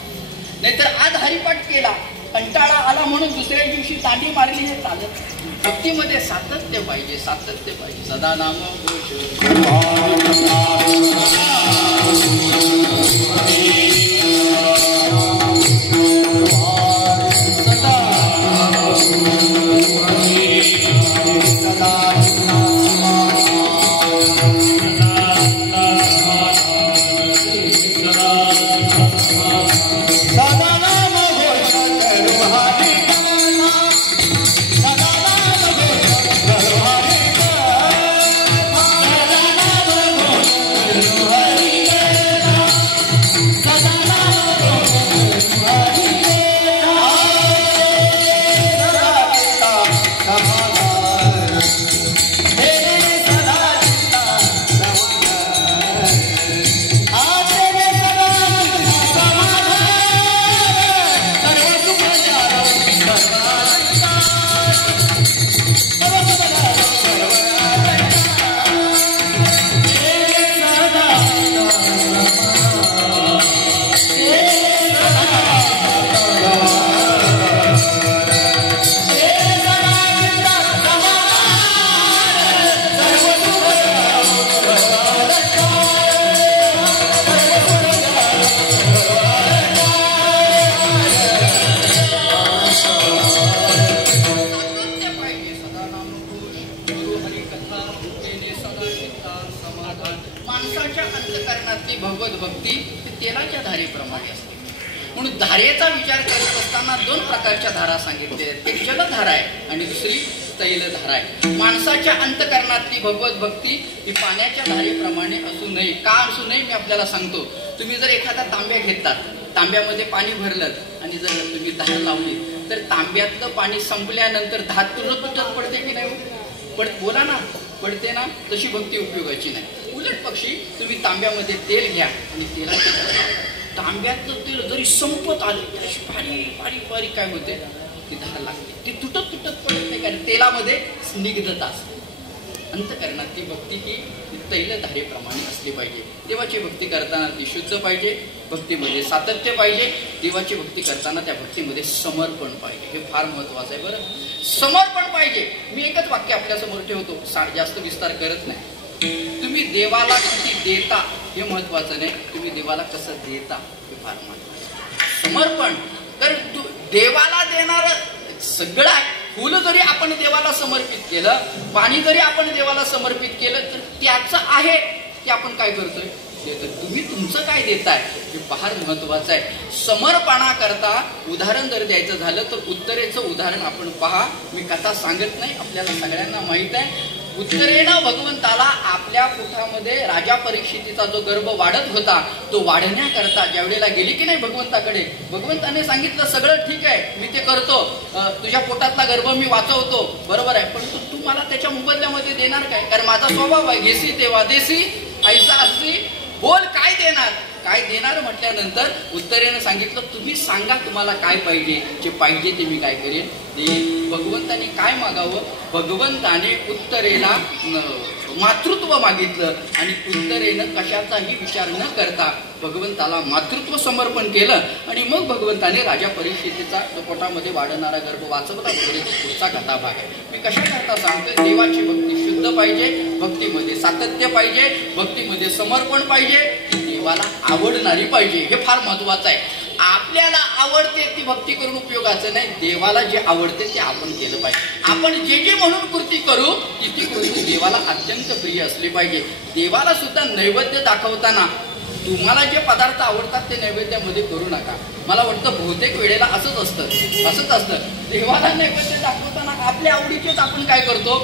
नाहीतर आज हरिपाठ केला, कंटाळा आला म्हणून दुसऱ्या दिवशी तांडी मारली हे चालत. भक्तीमध्ये सातत्य पाहिजे, सातत्य पाहिजे. सदा नाम घोष माणसाच्या अंतःकरणातली भगवत भक्ती तेलाच्या धारेप्रमाणे असते. म्हणून धारेचा विचार करत असताना दोन प्रकारच्या धारा सांगितल्या आहेत. एक जलधारा आहे आणि दुसरी तैलधारा आहे. माणसाच्या अंतःकरणातली भगवत भक्ती ही पाण्याच्या धारेप्रमाणे असू नये. का असू नये मी आपल्याला सांगतो. तुम्ही जर एखादा तांब्या घेतात, तांब्यामध्ये पाणी भरलं आणि जर तुम्ही धार लावली तर तांब्यातलं पाणी संपल्यानंतर धार तुटत पडते की नाही? बोला ना, पडते ना. तशी भक्ती उपयोगाची नाही. उलट पक्षी तुम्ही तांब्यामध्ये तेल घ्या आणि तेलाची तांब्यातलं तेल जरी संपत आलं अशी बारीक बारीक बारीक काय होते ती धार लागते. ती तुटत पडत नाही. कारण तेलामध्ये स्निग्धता असते. अंतःकरणातली भक्ती ही तैलधारेप्रमाणे असली पाहिजे. देवाची भक्ती करताना ती शुद्ध पाहिजे. भक्तीमध्ये सातत्य पाहिजे. देवाची भक्ती करताना त्या भक्तीमध्ये समर्पण पाहिजे. हे फार महत्वाचं आहे. बरं, समर्पण पाहिजे. मी एकच वाक्य आपल्यासमोर ठेवतो, जास्त विस्तार करत नाही. तुम्ही देवाला किती देता हे महत्वाचं नाही, तुम्ही देवाला कसं देता हे फार महत्वाचं. समर्पण तर देवाला देणार सगळं आहे. फुल जरी आपण देवाला समर्पित केलं, पाणी जरी आपण देवाला समर्पित केलं तर त्याचं आहे की आपण काय करतोय देतोय. तुम्ही तुमचं काय देताय हे फार महत्वाचं आहे. समर्पणाकरता उदाहरण जर द्यायचं झालं तर उत्तरेचं उदाहरण आपण पहा. मी कथा सांगत नाही, आपल्याला सगळ्यांना माहित आहे. उत्तरेनं भगवंताला आपल्या पोटामध्ये राजा परीक्षितीचा जो गर्भ वाढत होता तो वाढण्याकरता ज्या वेळेला गेली की नाही भगवंताकडे, भगवंताने सांगितलं सगळं ठीक आहे, मी ते करतो, तुझ्या पोटातला गर्भ मी वाचवतो, बरोबर आहे, पण तू मला त्याच्या मोबदल्यामध्ये देणार काय? कारण माझा स्वभाव आहे घेसी तेव्हा देसी, ऐसा असती, बोल काय देणार, काय देणार म्हटल्यानंतर उत्तरेनं सांगितलं तुम्ही सांगा तुम्हाला काय पाहिजे, जे पाहिजे ते मी काय करेन ते. भगवंताने काय मागावं? भगवंताने उत्तरेला मातृत्व मागितलं आणि उत्तरेनं कशाचाही विचार न करता भगवंताला मातृत्व समर्पण केलं आणि मग भगवंताने राजा परीक्षितीचा पोटामध्ये वाढणारा गर्भ वाचवला वगैरे. पुढचा कथा भाग आहे. मी कशाकरता सांगतोय? देवाची भक्ती शुद्ध पाहिजे, भक्तीमध्ये सातत्य पाहिजे, भक्तीमध्ये समर्पण पाहिजे, देवाला आवडणारी पाहिजे. हे फार महत्वाचं आहे. आपल्याला आवडते ती भक्ती करून उपयोगाचं नाही, देवाला जे आवडते ते आपण केलं पाहिजे. आपण जे जे म्हणून कृती करू ती कृती देवाला अत्यंत प्रिय असली पाहिजे. देवाला सुद्धा नैवेद्य दाखवताना तुम्हाला जे पदार्थ आवडतात ते नैवेद्यामध्ये करू नका. मला वाटतं बहुतेक वेळेला असंच असतं. देवाला नैवेद्य दाखवताना आपल्या आवडीचेच आपण काय करतो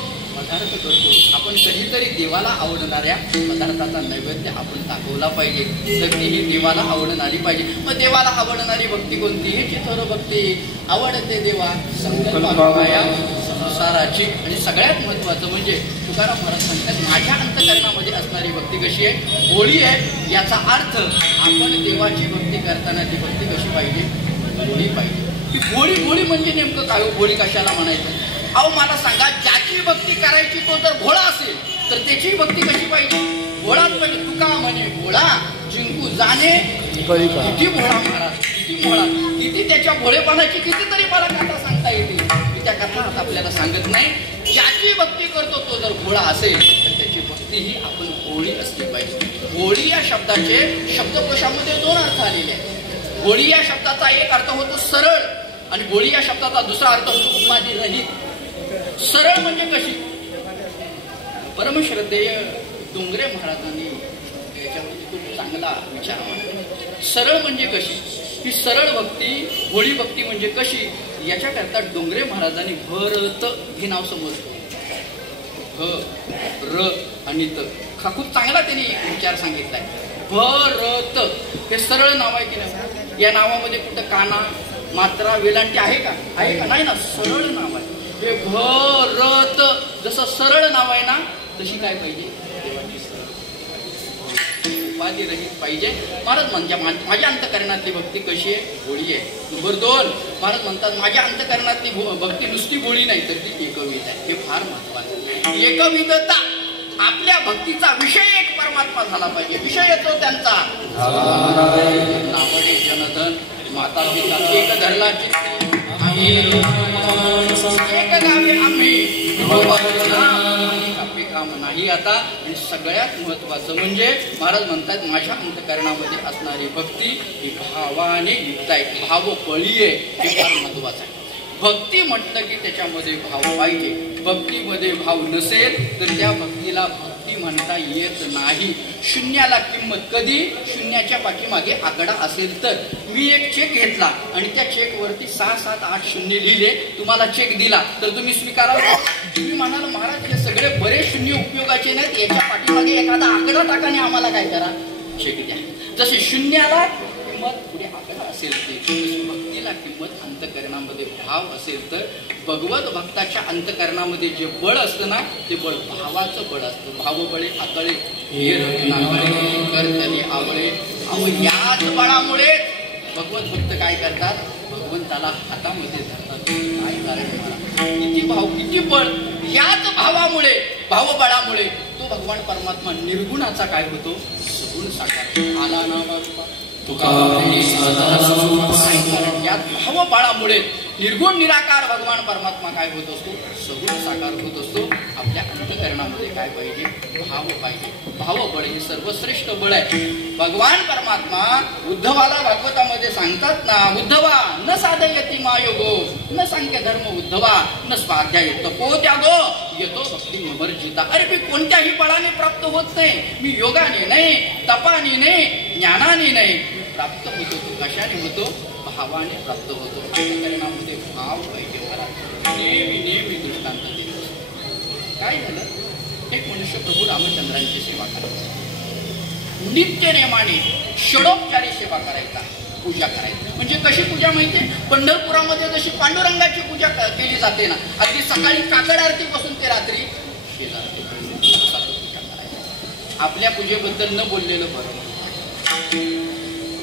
पदार्थ करतो, आपण कधीतरी देवाला आवडणाऱ्या पदार्थाचा नैवेद्य आपण दाखवला पाहिजे, तर तीही देवाला आवडणारी पाहिजे. मग देवाला आवडणारी भक्ती कोणती? हे चिथोर भक्ती. आवडते देवा संकल्पाया संसाराची. आणि सगळ्यात महत्वाचं म्हणजे तुकाराम महाराज सांगतात, माझ्या अंतकरणामध्ये असणारी भक्ती कशी आहे? भोळी आहे. याचा अर्थ आपण देवाची भक्ती करताना ती भक्ती कशी पाहिजे? भोळी पाहिजे. ती भोळी भोळी म्हणजे नेमकं काय? भोळी कशाला म्हणायचं? अहो मला सांगा, ज्याची भक्ती करायची तो जर भोळा असेल तर त्याची भक्ती कशी पाहिजे? भोळाच पाहिजे. तुका म्हणे भोळा जिंकू जाणे किती भोळा महाराज, किती भोळा, किती त्याच्या भोळेपणाची कितीतरी मला कथा सांगता येते. मी त्या कथा आता आपल्याला सांगत नाही. ज्याची भक्ती करतो तो जर भोळा असेल तर त्याची भक्ती ही आपण भोळी असली पाहिजे. भोळी या शब्दाचे शब्दकोशामध्ये 2 अर्थ आलेले आहेत. भोळी या शब्दाचा एक अर्थ होतो सरळ आणि भोळी या शब्दाचा दुसरा अर्थ होतो उपाधी रहित. सरळ म्हणजे कशी? परमश्रद्धेय डोंगरे महाराजांनी याच्यामध्ये खूप चांगला विचार मांडला. सरळ म्हणजे कशी? ही सरळ भक्ती, भोळी भक्ती म्हणजे कशी? याच्याकरता डोंगरे महाराजांनी भरत हे नाव समजलं. भ र आणि त हा खूप चांगला त्यांनी विचार सांगितलाय. भरत हे सरळ नाव आहे की नाही? या नावामध्ये कुठं काना मात्रा वेलांटी आहे का? आहे का? नाही ना, सरळ नाव आहे. हे भरत जसं सरळ नाव आहे ना, तशी काय पाहिजे? देवाची सरळ उपाधी रहित पाहिजे. महाराज म्हणतात माझ्या अंतकरणातली भक्ती कशी आहे? भोळी आहे. नंबर 2 महाराज म्हणतात माझ्या अंतकरणातली भक्ती नुसती भोळी नाही तर ती एकविध आहे. हे फार महत्वाचं. एकविधता. आपल्या भक्तीचा विषय एक परमात्मा झाला पाहिजे. विषय येतो त्यांचा नावडे जनधन माता पिता एक धरला एक गावे आम्ही आपले काम नाही आता. आणि सगळ्यात महत्वाचं म्हणजे महाराज म्हणतात माझ्या अंतकरणामध्ये असणारी भक्ती ही भावाने युक्त आहे. भावपळी आहे. हे फार महत्वाचं आहे. भक्ती म्हटलं की त्याच्यामध्ये भाव पाहिजे. भक्तीमध्ये भाव नसेल तर त्या भक्तीला भक्ती म्हणता येत नाही. शून्याला किंमत कधी? शून्याच्या पाठीमागे आकडा असेल तर. मी एक चेक घेतला आणि त्या चेकवरती 6, 7, 8 शून्य लिहिले, तुम्हाला चेक दिला तर तुम्ही स्वीकाराल? तुम्ही म्हणाल महाराज हे सगळे बरेच शून्य उपयोगाचे नाहीत, याच्या पाठीमागे एखादा आकडा टाकाने आम्हाला काय करा? चेक द्या. जसे शून्याला किंमत पुढे आकडा असेल ते, भक्तीला किंमत अंतकरणामध्ये भाव असेल तर. भगवत भक्ताच्या अंतकरणामध्ये जे बळ असतं ना ते बळ भावाचं बळ असतं. भावबळे आकळे हे रत्नाकळे करतले आवळे. अहो याच बळामुळे भगवत भक्त काय करतात? भगवंताला हातामध्ये धरतात. काय कारण मला? किती भाव, किती बळ. याच भावामुळे, भावबळामुळे तो भगवान परमात्मा निर्गुणाचा काय होतो? सगुण साकार आला ना बाबा. या भावबळामुळे निर्गुण निराकार भगवान परमात्मा काय होत असतो? सगुण साकार होत असतो. आपल्या अंतकरणामध्ये काय पाहिजे? भाव पाहिजे. भावबळ हे सर्वश्रेष्ठ बळ आहे. भगवान परमात्मा उद्धवाला भागवतामध्ये सांगतात ना, उद्धवा न साधयति मायोगो न सांख्य धर्म उद्धवा न स्वाध्याय तपो त्यागो येतो भक्ती मर्जिता. अरे मी कोणत्याही बळाने प्राप्त होत नाही. मी योगाने नाही, तपाने नाही, ज्ञानाने नाही. प्राप्त होतो. तो कशाने होतो? भावाने प्राप्त होतो. अंतकरणामध्ये भाव पाहिजे. मला नेहमी नेहमी दृष्टांत देतो. काय झालं? एक मनुष्य प्रभू रामचंद्रांची सेवा करायचा. नित्य नेमाने षडोपचारी सेवा करायचा, पूजा करायची. म्हणजे कशी पूजा माहितीये? पंढरपुरामध्ये जशी पांडुरंगाची पूजा केली जाते ना, अगदी सकाळी काकड आरती पासून ते रात्री पूजा करायची. आपल्या पूजेबद्दल न बोललेलं बरं.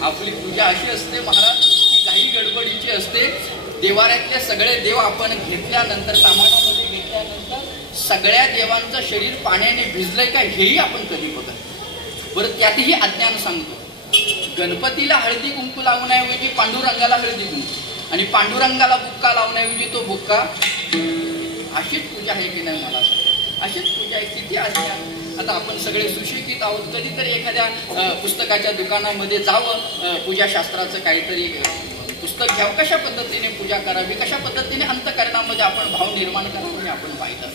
आपली पूजा अशी असते महाराज की काही गडबडीची असते. देवाऱ्यातले सगळे देव आपण घेतल्यानंतर, सामानामध्ये घेतल्यानंतर सगळ्या देवांचं शरीर पाण्याने भिजलंय का हेही आपण कधी बघत. बरं त्यातही अज्ञान सांगतो. गणपतीला हळदी कुंकू लावण्याऐवजी पांडुरंगाला हळदी कुंकू आणि पांडुरंगाला बुक्का लावण्याऐवजी तो बुक्का. अशीच पूजा आहे की नाही? मला अशीच पूजा आहे. किती अज्ञान. आता आपण सगळे सुशिक्षित आहोत. कधीतरी एखाद्या पुस्तकाच्या दुकानामध्ये जावं, पूजाशास्त्राचं काहीतरी पुस्तक घ्यावं, कशा पद्धतीने पूजा करावी, कशा पद्धतीने अंतकरणामध्ये आपण भाव निर्माण करावे हे आपण पाहिलं.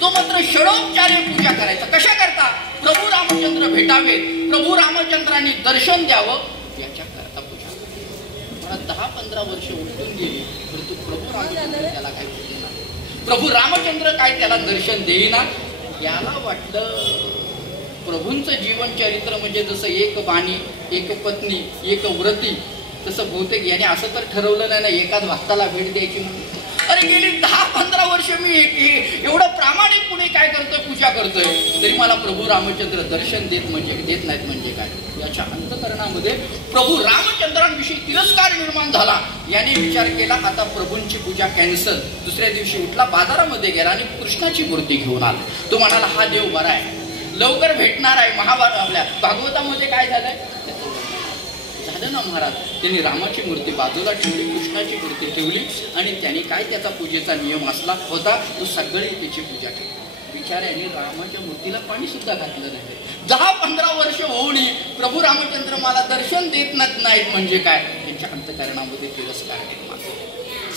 तो मात्र षडोपचारी पूजा करायचा. कशा करता? प्रभू रामचंद्र भेटावे, प्रभू रामचंद्रांनी दर्शन द्यावं याच्या करता पूजा. मला 10-15 वर्ष उलटून गेली परंतु प्रभू रामचंद्र त्याला काही बोलले नाही. प्रभू रामचंद्र काय त्याला दर्शन देईना. याला वाटलं प्रभूंचं जीवन चरित्र म्हणजे जसं एक बाणी, एक पत्नी, एक व्रती, तसं बहुतेक याने असं तर ठरवलं नाही ना एकाच भक्ताला भेट द्यायची म्हणून. अरे गेली 10-15 वर्ष मी एवढं प्रामाणिकपणे काय करतोय, पूजा करतोय, तरी मला प्रभू रामचंद्र दर्शन देत नाहीत म्हणजे काय. याच्या अंतःकरणामध्ये प्रभू रामचंद्रांविषयी तिरस्कार निर्माण झाला. याने विचार केला आता प्रभूंची पूजा कॅन्सल. दुसऱ्या दिवशी उठला, बाजारामध्ये गेला आणि कृष्णाची मूर्ती घेऊन आला. तो म्हणाला हा देव बरा आहे, लवकर भेटणार आहे. आपल्या भागवतामध्ये काय झालंय झालं ना महाराज. त्यांनी रामाची मूर्ती बाजूला ठेवली, कृष्णाची मूर्ती ठेवली आणि त्यांनी काय त्याचा पूजेचा नियम असला होता तो सगळी त्याची पूजा केली. बिचाऱ्याने रामाच्या मूर्तीला पाणी सुद्धा घातलं नाही. 10-15 वर्ष होऊन प्रभू रामचंद्र मला दर्शन देत नाहीत म्हणजे काय. त्यांच्या अंतःकरणामध्ये तिरस्कार निर्माण.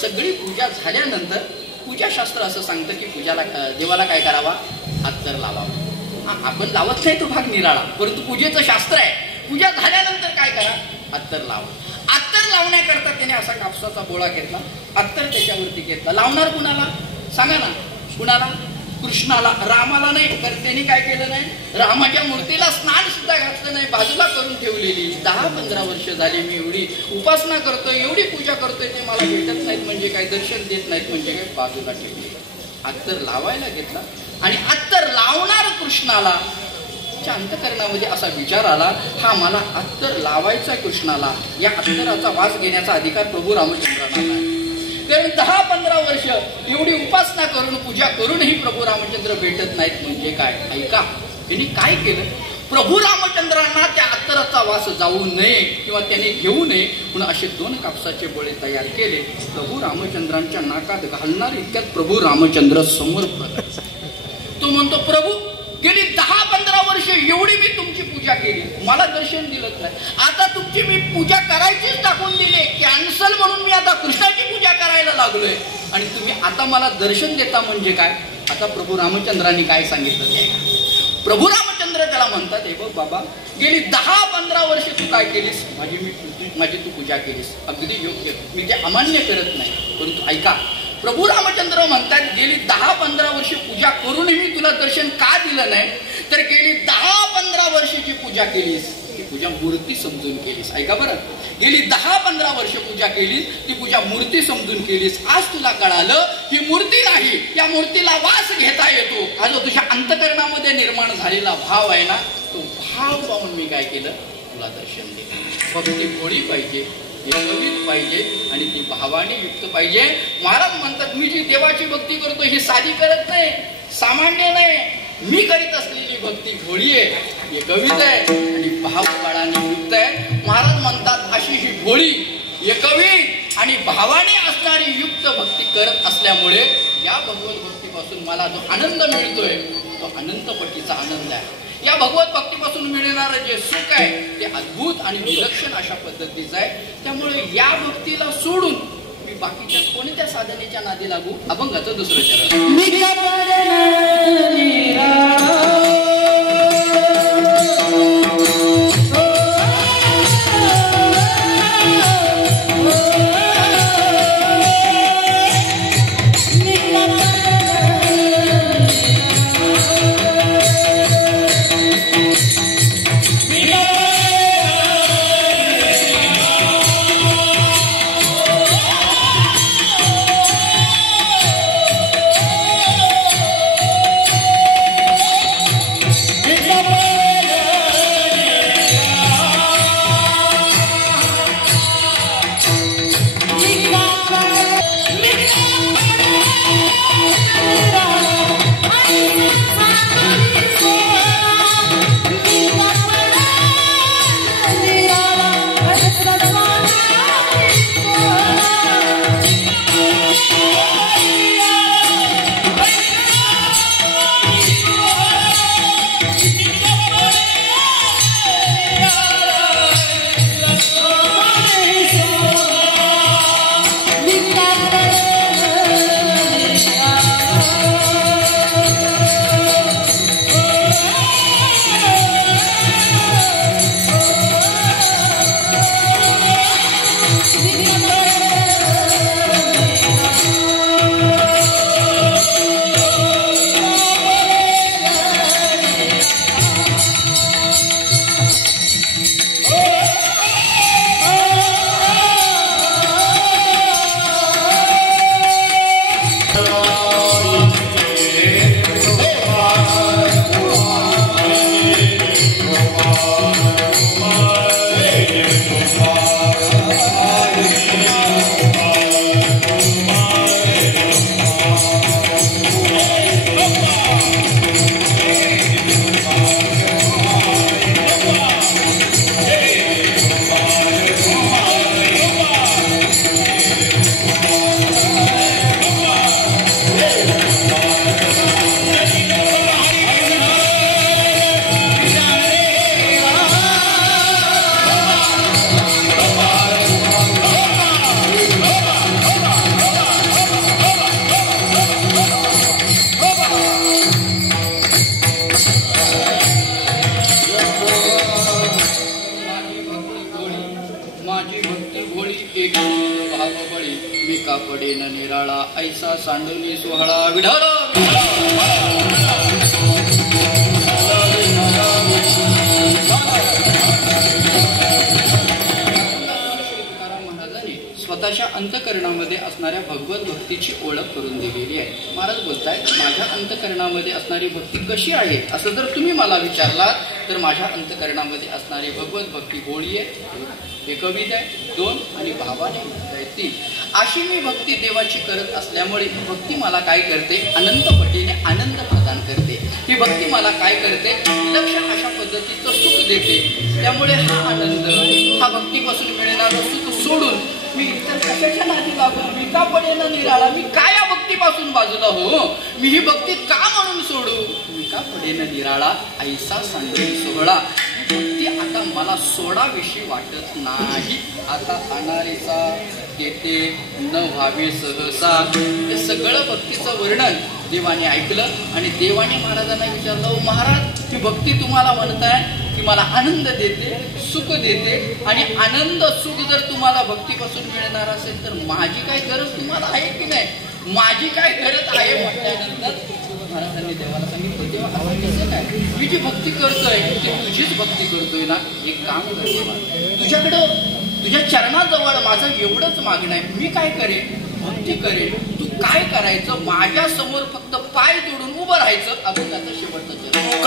सगळी पूजा झाल्यानंतर पूजाशास्त्र असं सांगतं की पूजाला देवाला काय करावा, अत्तर लावावा. आपण लावत नाही तो भाग निराळा, परंतु पूजेचं शास्त्र आहे. पूजा झाल्यानंतर काय करा, अत्तर लावा. अत्तर लावण्याकरता त्याने असा कापसाचा बोळा घेतला, अत्तर त्याच्यावरती घेतला. लावणार कुणाला सांगा ना, कुणाला, कृष्णाला, रामाला नाही. तर त्यांनी काय केलं नाही, रामाच्या मूर्तीला स्नान सुद्धा घातलं नाही, बाजूला करून ठेवलेली. 10-15 वर्ष झाली मी एवढी उपासना करतोय, एवढी पूजा करतोय, ते मला भेटत नाहीत म्हणजे काय, दर्शन देत नाहीत म्हणजे काय, बाजूला ठेवली. अत्तर लावायला घेतला आणि अत्तर लावणार कृष्णाला अंतःकरणामध्ये असा विचार आला, हा मला अत्तर लावायचा कृष्णाला, या अत्तराचा वास घेण्याचा अधिकार प्रभू रामचंद्रांना नाही. कारण 10-15 वर्ष एवढी उपासना करून पूजा करूनही प्रभू रामचंद्र भेटत नाहीत म्हणजे काय. ऐका, त्यांनी काय केलं, प्रभू रामचंद्रांना त्या अत्तराचा वास जाऊ नये किंवा त्याने घेऊ नये म्हणून असे 2 कापसाचे बोळे तयार केले. प्रभू रामचंद्रांच्या नाकात घालणार इतक्यात प्रभू रामचंद्र समोर प्रकट. तो म्हणतो, प्रभू गेली 10-15 वर्ष एवढी मी तुमची पूजा केली, मला दर्शन दिलंच नाही. आता तुमची मी पूजा करायचीच टाकून दिली, कॅन्सल म्हणून मी आता कृष्णाची पूजा करायला लागलोय आणि तुम्ही आता मला दर्शन देता म्हणजे काय. आता प्रभू रामचंद्रांनी काय सांगितलं ते ऐका. प्रभू रामचंद्र त्याला म्हणतात, हे बघ बाबा, गेली 10-15 वर्ष तू काय केलीस, माझी तू पूजा केलीस, अगदी योग्य, मी ते अमान्य करत नाही, परंतु ऐका. प्रभू रामचंद्र म्हणतात, गेली 10-15 वर्ष पूजा करूनही मी तुला दर्शन का दिलं नाही, तर गेली 10-15 वर्षाची पूजा केलीस, ती पूजा मूर्ती समजून केलीस. ऐका बरं, गेली 10-15 वर्ष पूजा केलीस, ती पूजा मूर्ती समजून केलीस. आज तुला कळालं ही मूर्ती नाही, या मूर्तीला वास घेता येतो. हा जो तुझ्या अंतःकरणामध्ये निर्माण झालेला भाव आहे ना, तो भाव पाहून मी काय केलं, तुला दर्शन दिलं. भक्ती भोळी पाहिजे, यशोवीत पाहिजे आणि ती भावाने युक्त पाहिजे. महाराज म्हणतात, मी जी देवाची भक्ती करतो ही साधी करत नाही, सामान्य नाही. मी करीत असलेली भक्ती भोळी आहे, एकविध आहे आणि भावबळाने युक्त आहे. महाराज म्हणतात, अशी ही भोळी, एकविध आणि भावाने असणारी युक्त भक्ती करत असल्यामुळे या भगवत भक्तीपासून मला जो आनंद मिळतोय तो अनंतपटीचा आनंद आहे. या भगवत भक्तीपासून मिळणारं जे सुख आहे ते अद्भुत आणि विलक्षण अशा पद्धतीचं आहे. त्यामुळे या भक्तीला सोडून मी बाकीच्या कोणत्या साधनेच्या नादी लागू. अभंगाचं दुसरं चरण. का पडेन निराळा ऐसा सांडुनी सोहळा विढळ स्वतःच्या अंतकरणामध्ये असणाऱ्या भगवत भक्तीची ओळख करून दिलेली आहे. महाराज बोलतायत माझ्या अंतकरणामध्ये असणारी भक्ती कशी आहे असं जर तुम्ही मला विचारलात तर माझ्या अंतकरणामध्ये असणारी भगवत भक्ती होळी आहे, हे कविता आहे 2 आणि भावाने आहे 3. अशी मी भक्ती देवाची करत असल्यामुळे भक्ती मला काय करते, अनंत पटीने आनंद प्रदान करते. ही भक्ती मला काय करते, लक्ष अशा पद्धतीचं सुख देते. त्यामुळे हा आनंद, हा भक्तीपासून मिळणारं सुख सोडून मी इतर कशाच्या नादी लागून मी का पडेन निराळा, मी काय या भक्तीपासून बाजूला हो, मी ही भक्ती का म्हणून सोडू, मी का पडेन निराळा ऐसा सांगली सोहळा. भक्ती आता मला सोडाविषयी वाटत नाही. आता अनारेचा येते न व्हावे सहसा. हे सगळं भक्तीचं वर्णन देवाने ऐकलं आणि देवाने महाराजांना विचारलं, महाराज ही भक्ती तुम्हाला म्हणताय की मला आनंद देते, सुख देते आणि आनंद सुख जर तुम्हाला भक्तीपासून मिळणार असेल तर माझी काय गरज तुम्हाला आहे की नाही, माझी काय गरज आहे म्हटल्यानंतर महाराजांनी देवाला सांगितलं, तेव्हा असं कसं काय, मी जी भक्ती करतोय ती तुझीच भक्ती करतोय ना, एक काम करतो तुझ्याकडं तुझ्या चरणाजवळ माझं एवढंच मागणं आहे, मी काय करेन, भक्ती करेन, तू काय करायचं, माझ्या समोर फक्त पाय जोडून उभं राहायचं. अजून त्याचं शेवटचं चरण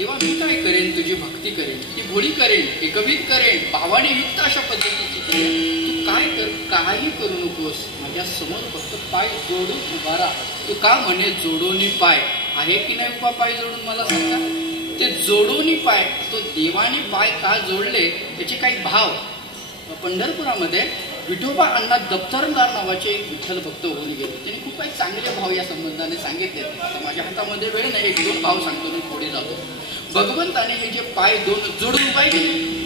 देवा मी काय करेन, तुझी भक्ती करेन, ती भोळी करेन, एकवीत करेन, भावाने युक्त अशा पद्धतीची करेन. तू काय कर, काही करू नकोस, माझ्या समोर फक्त पाय जोडून उभा राहा. तू का म्हणे जोडोनी पाय आहे की नाही उभा पाय जोडून मला सांगा. ते जोडोनी पाय, तो देवाने पाय का जोडले त्याचे काही भाव. पंढरपुरामध्ये विठोबा अण्णा दप्तरदार नावाचे एक विठ्ठल भक्त होऊन गेले. त्यांनी खूप काही चांगले भाव या संबंधाने सांगितले. आता माझ्या हातामध्ये वेळ नाही, 1-2 भाव सांगतो मी पुढे जातो. भगवंताने हे जे पाय दोन जोडून उभा आहे,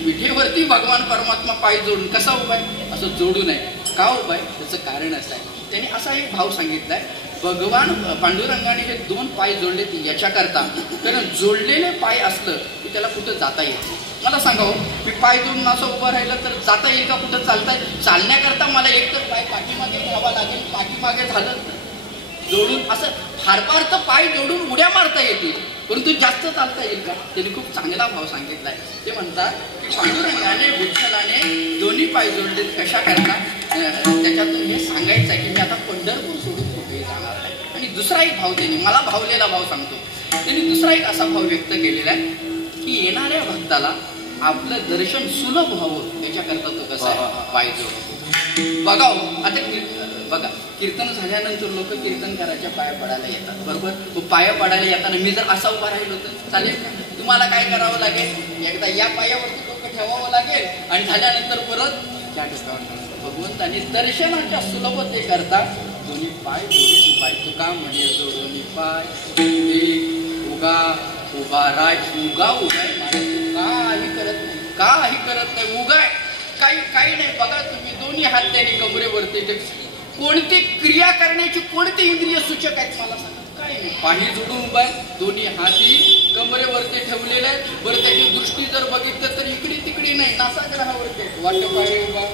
विठेवरती भगवान परमात्मा पाय जोडून कसा उभा आहे, असं जोडू नये. का उभा आहे त्याचं कारण असं आहे. त्यांनी असा एक भाव सांगितलाय, भगवान पांडुरंगाने हे 2 पाय जोडले याच्याकरता, कारण जोडलेले पाय असलं की त्याला कुठं जाता येईल. मला सांगा, मी पाय जोडून असं उभं राहिलं तर जाता येईल का, कुठं चालता येईल. चालण्याकरता मला एकतर पाय पाठीमागे घ्यावा लागेल, पाठीमागे झालं जोडून असं फार तर पाय जोडून उड्या मारता येतील, परंतु जास्त चालता येईल का. त्यांनी खूप चांगला भाव सांगितलाय. ते म्हणतात की पांडुरंगाने विठ्ठलाने दोन्ही पाय जोडले कशा करता, त्याच्यातून हे सांगायचं आहे की मी आता पंढरपूर सोडून कुठेही जाणार आहे. आणि दुसरा एक भाव त्यांनी मला भावलेला भाव सांगतो. त्यांनी दुसरा एक असा भाव व्यक्त केलेला आहे की येणाऱ्या भक्ताला आपलं दर्शन सुलभ व्हावं त्याच्याकरता तो कसा आहे, पाय जोडतो. बघा आता बघा, कीर्तन झाल्यानंतर लोक कीर्तनकाराच्या पाया पडायला येतात, बरोबर. पाया पडायला येताना मी जर असा उभा राहिलो तर चालेल का. तुम्हाला काय करावं लागेल, एकदा या पायावरती डोकं ठेवावं लागेल आणि झाल्यानंतर परत त्या डोक्यावर. भगवंतांनी दर्शनाच्या सुलभते करता दोन्ही पाय जोडून पाय. तुका म्हणे जोडून पाय उगा उभा राय. उगा उगाय काही करत नाही, काही करत नाही, उगाय काही नाही. बघा तुम्ही दोन्ही हात त्याने कमरेवरती, कोणती क्रिया करण्याची कोणते इंद्रिय सूचक आहेत मला सांगा. काही नाही, पाणी जोडून उभा आहे, दोन्ही हाती कमरेवरती ठेवलेले आहेत. बरं त्याची दृष्टी जर बघितलं तर इकडे तिकडे नाही, नासाग्रहावरती वाट पाय उभा.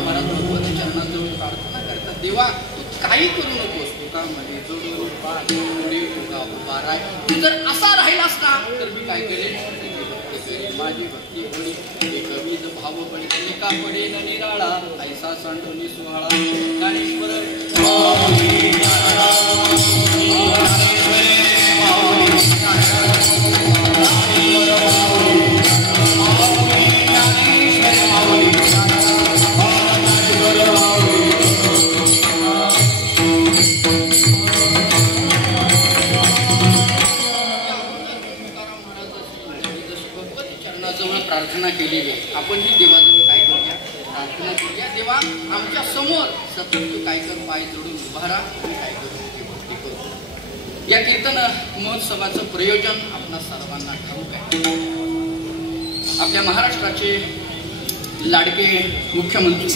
मला भगवंत चरणाजवळ प्रार्थना करतात, देवा तू काही करू नकोस, तुका म्हणे जोडून पाय उभा राय. तू जर असा राहिलास ना तर मी काय करेन, माझी भक्ती होणी एकविध भाव पण एका पडेन निराळा. ऐसा सांडोनी सुहाळा ज्ञानेश्वर प्रार्थना केलेली आहे. आपण ही देवाजवळ काय करूया, प्रार्थना करूया, देवा आमच्या समोर सतत तू काय कर, पाय जोडून उभा राहा, काय करू भक्ती करू. या कीर्तन महोत्सवाचं प्रयोजन आपणा सर्वांना ठाऊक आहे. आपल्या महाराष्ट्राचे लाडके मुख्यमंत्री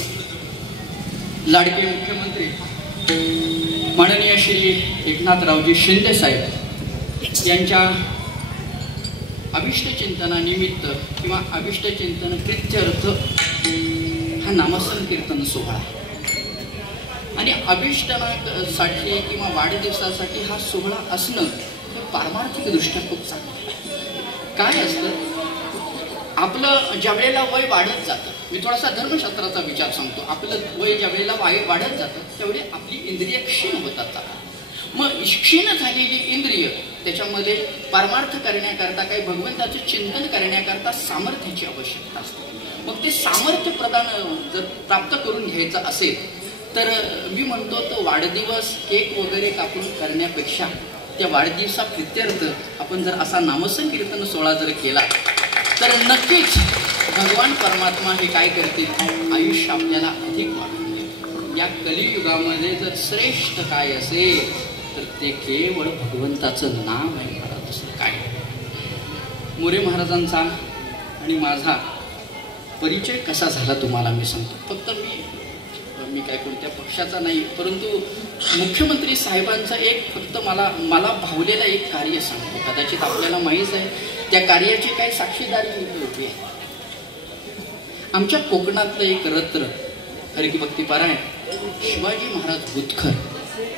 माननीय श्री एकनाथरावजी शिंदे साहेब यांच्या अभिष्ट चिंतनानिमित्त किंवा अभिष्ट चिंतन प्रित्यर्थ हा नामस्मरण कीर्तन सोहळा आहे. आणि अभिष्टनासाठी किंवा वाढदिवसासाठी हा सोहळा असणं हे पारमार्थिक दृष्ट्या खूप चांगलं. काय असतं, आपलं ज्या वेळेला वय वाढत जातं, मी थोडासा धर्मशास्त्राचा विचार सांगतो, आपलं वय ज्या वेळेला वाढत जातं त्यावेळी आपली इंद्रिय क्षीण होतात जातात. मग क्षीण झालेली इंद्रिय त्याच्यामध्ये पारमार्थ करण्याकरता, काही भगवंताचं चिंतन करण्याकरता सामर्थ्याची आवश्यकता असते. मग ते सामर्थ्य प्रदान जर प्राप्त करून घ्यायचं असेल तर मी म्हणतो तो वाढदिवस केक वगैरे कापून करण्यापेक्षा त्या वाढदिवसा प्रित्यर्थ आपण जर असा नामस्मरण कीर्तन सोहळा जर केला तर नक्कीच भगवान परमात्मा हे काय करतील, आयुष्य आपल्याला अधिक वाढवून देतील. या कलियुगामध्ये जर श्रेष्ठ काय असेल तर ते केवळ भगवंताचं नाम आहे. महाराज दुसरं काय. मोरे महाराजांचा आणि माझा परिचय कसा झाला तुम्हाला मी सांगतो. फक्त मी काय कोणत्या पक्षाचा नाही, परंतु मुख्यमंत्री साहेबांचा एक फक्त मला भावलेला एक कार्य सांगतो. कदाचित आपल्याला माहीत आहे त्या कार्याची काही साक्षीदारी होती. आमच्या कोकणातलं एक रत्न हरिभक्ती पारायण शिवाजी महाराज बुतकर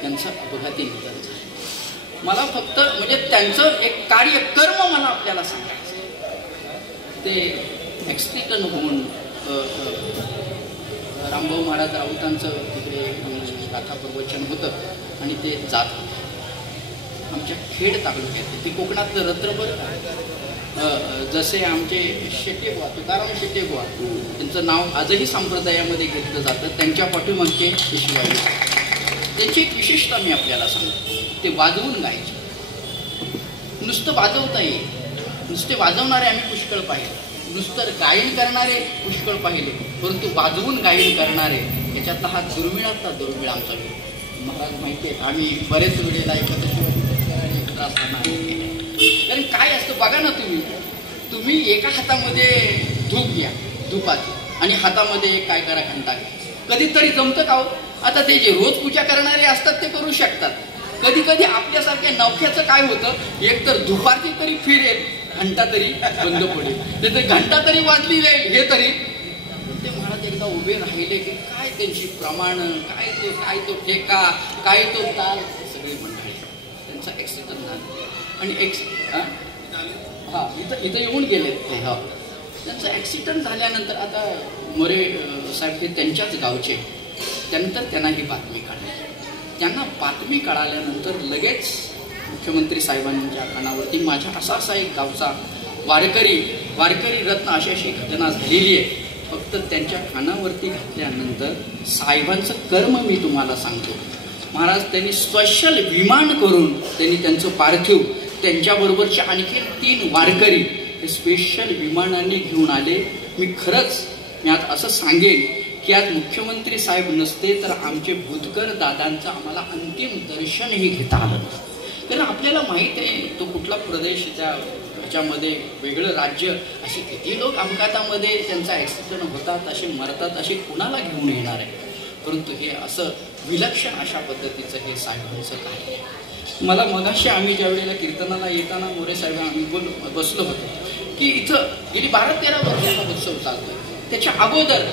यांचं अपघाती निधन झालं. मला फक्त म्हणजे त्यांचं एक कार्य कर्म मला आपल्याला सांगायचं. ते ॲक्सिडेंट होऊन रामभाऊ महाराज राऊतांचं तिकडे गाथा प्रवचन होतं आणि ते जात होते. आमच्या खेड तालुक्यात ते कोकणातलं रत्न बरं का. जसे आमचे शेटेबुवा तुकाराम शेटेबुवा त्यांचं नाव आजही संप्रदायामध्ये घेतलं जातं. त्यांच्या पाठीमागचे शिवाजी त्यांची एक विशेषता मी आपल्याला सांगतो. ते वाजवून गायचे. नुसतं वाजवता येईल, नुसते वाजवणारे आम्ही पुष्कळ पाहिले, नुसतं गायन करणारे पुष्कळ पाहिले, परंतु वाजवून गायन करणारे याच्यातला हा दुर्मिळातला दुर्मिळ आमचा महाराज माहिती आहे. आम्ही बरेच वेळेला एकत्र शिवाजी असताना कारण काय असतं बघा ना, तुम्ही एका हातामध्ये धूप घ्या धुपाची आणि हातामध्ये काय करा घंटा घ्या. कधीतरी जमतं का हो? आता ते जे रोज पूजा करणारे असतात ते करू शकतात. कधी कधी आपल्यासारख्या नवख्याचं काय होतं, एक तर दुपारची तरी फिरेल, घंटा तरी बंद पडेल, तर घंटा तरी वाजली जाईल हे तरी. ते महाराज एकदा उभे राहिले की काय त्यांची प्रमाण, काय तो ठेका, काय तो ताल, सगळी मंडळी त्यांचा ऍक्सिडेंट झाला आणि इथं येऊन गेले ते. हा त्यांचा ऍक्सिडेंट झाल्यानंतर आता मोरे साहेब हे त्यांच्याच गावचे, त्यानंतर त्यांना ही बातमी कळली. त्यांना बातमी कळाल्यानंतर लगेच मुख्यमंत्री साहेबांच्या कानावरती माझ्या असा एक गावचा वारकरी रत्न अशी घटना झालेली आहे, फक्त त्यांच्या कानावरती घातल्यानंतर साहेबांचं कर्म मी तुम्हाला सांगतो. महाराज त्यांनी स्पेशल विमान करून त्यांनी त्यांचं पार्थिव त्यांच्याबरोबरचे आणखी 3 वारकरी हे स्पेशल विमानाने घेऊन आले. मी आज असं सांगेन की आज मुख्यमंत्री साहेब नसते तर आमचे भूतकर दादांचं आम्हाला अंतिम दर्शनही घेता आलं. कारण आपल्याला माहीत आहे तो कुठला प्रदेश, त्याच्यामध्ये वेगळं राज्य, असे किती लोक अपघातामध्ये त्यांचा ॲक्सिडेंट होतात, असे मरतात, असे कुणाला घेऊन येणार आहे. परंतु हे असं विलक्षण अशा पद्धतीचं हे साहेबांचं कार्य आहे. मला मगाशी आम्ही ज्या वेळेला कीर्तनाला येताना मोरे साहेब आम्ही बसलो होतो की इथं गेली 12-13 वर्षाचा उत्सव चालतो. त्याच्या अगोदर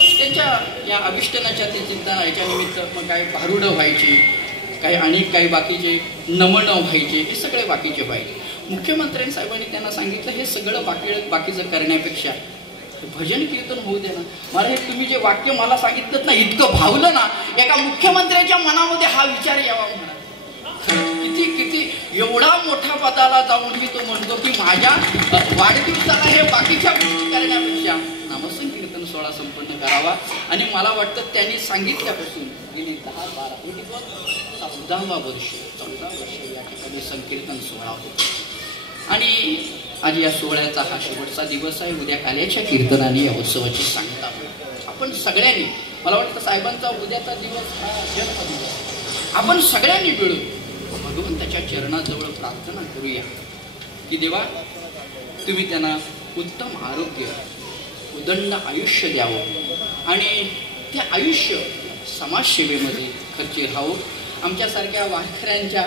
त्यांच्या या अभिष्टनाच्या ते चिंतन याच्या निमित्त मग काही भारुडं व्हायची, काही बाकीचे नमनं व्हायचे, हे सगळे बाकीचे व्हायचे. मुख्यमंत्री साहेबांनी त्यांना सांगितलं हे सगळं बाकीचं करण्यापेक्षा भजन कीर्तन होऊ दे ना. मला हे तुम्ही जे वाक्य मला सांगितलं ना इतकं भावलं ना, एका मुख्यमंत्र्याच्या मनामध्ये हा विचार यावा म्हणा. किती एवढा मोठ्या पदाला जाऊनही तो म्हणतो की माझ्या वाढदिवसाला हे बाकीच्या गोष्टी करण्यापेक्षा नामसंकीर्तन सोहळा संपन्न करावा. आणि मला वाटतं त्यांनी सांगितल्यापासून गेली 14 वर्ष या ठिकाणी संकीर्तन सोहळा होतो. आणि आज या सोहळ्याचा हा शेवटचा दिवस आहे. उद्या काल्याच्या कीर्तनाने या उत्सवाची सांगता आपण सगळ्यांनी, मला वाटतं साहेबांचा उद्याचा दिवस हा जन्मदिवस, आपण सगळ्यांनी मिळून भगवंताच्या चरणाजवळ प्रार्थना करूया की देवा तुम्ही त्यांना उत्तम आरोग्य, उदंड आयुष्य द्यावं आणि ते आयुष्य समाजसेवेमध्ये खर्ची राहावं. आमच्यासारख्या वारकऱ्यांच्या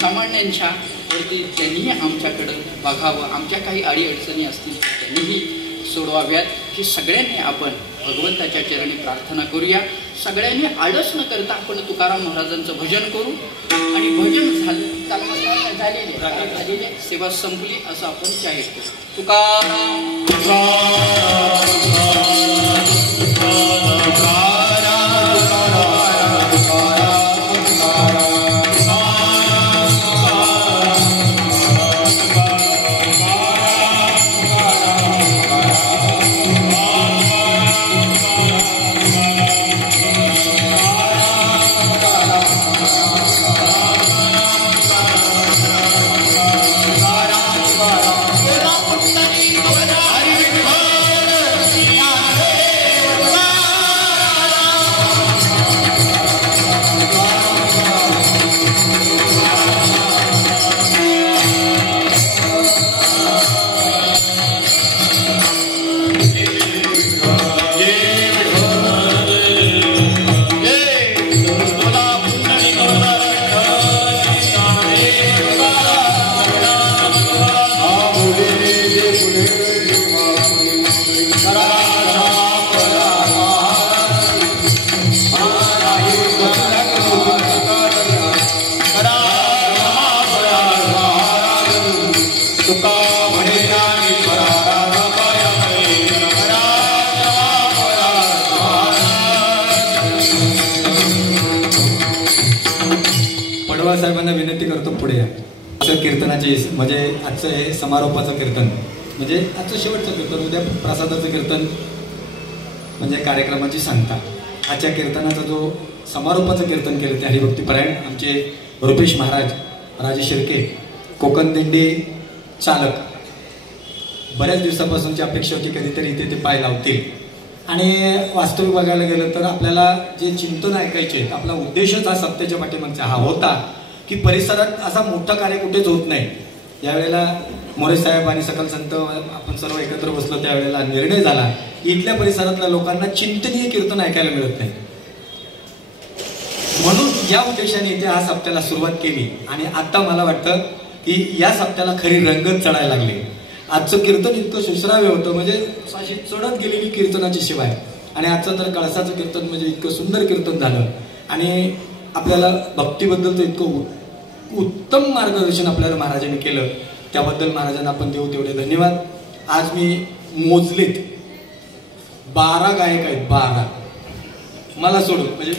सामान्यांच्या वरती त्यांनीही आमच्याकडं बघावं, आमच्या काही अडीअडचणी असतील त्यांनीही सोडवाव्यात. ही सगळ्यांनी आपण भगवंताच्या चरणी प्रार्थना करूया. सगळ्यांनी आळस न करता आपण तुकाराम महाराजांचं भजन करू आणि भजन झालेले सेवा संपली असं आपण जाहीर करू. तुकाराम पवार साहेबांना विनंती करतो पुढे या. असं कीर्तनाचे म्हणजे आजचं हे समारोपाचं कीर्तन म्हणजे आजचं शेवटचं कीर्तन, उद्या प्रसादाचं कीर्तन म्हणजे कार्यक्रमाची सांगता. आजच्या कीर्तनाचा जो समारोपाचं कीर्तन केलं ते हरिभक्तीपरायण आमचे रुपेश महाराज राजे शिर्के, कोकण दिंडी चालक. बऱ्याच दिवसापासूनची अपेक्षा होती कधीतरी इथे ते पाय लावतील. आणि वास्तविक बघायला गेलं तर आपल्याला जे चिंतन ऐकायचे, आपला उद्देशच हा सप्त्याच्या पाठीमागचा हा होता की परिसरात असा मोठा कार्य कुठेच होत नाही. यावेळेला मोरे साहेब आणि सकल संत आपण सर्व एकत्र बसलो त्यावेळेला निर्णय झाला की इथल्या परिसरातल्या लोकांना चिंतनीय कीर्तन ऐकायला मिळत नाही. म्हणून या उद्देशाने इथे हा सप्त्याला सुरुवात केली. आणि आता मला वाटतं की या सप्त्याला खरी रंगत चढायला लागली. आजचं कीर्तन इतकं सुश्राव्य होतं म्हणजे अशी चढत गेलेली कीर्तनाची शिवाय. आणि आजचं तर कळसाचं कीर्तन म्हणजे इतकं सुंदर कीर्तन झालं. आणि आपल्याला भक्तीबद्दलचं इतकं उत्तम मार्गदर्शन आपल्याला महाराजांनी केलं, त्याबद्दल महाराजांना आपण देऊ तेवढे धन्यवाद. आज मी मोजलेत 12 गायक आहेत, 12 मला सोडून, म्हणजे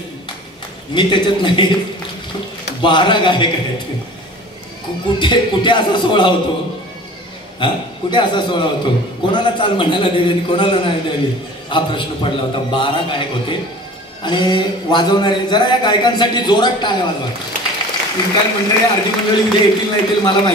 मी त्याच्यात नाही, 12 गायक आहेत. कुठे कुठे असा सोहळा होतो, हा कुठे असा सोहळा होतो, कोणाला चाल म्हणायला द्यावी आणि कोणाला नाही द्यावी हा प्रश्न पडला होता. 12 गायक होते आणि वाजवणारे. जरा या गायकांसाठी जोरात टाळ्या वाजवा. काय मंडळी, अर्धी मंडळी उद्या येतील नाही येतील मला माहिती.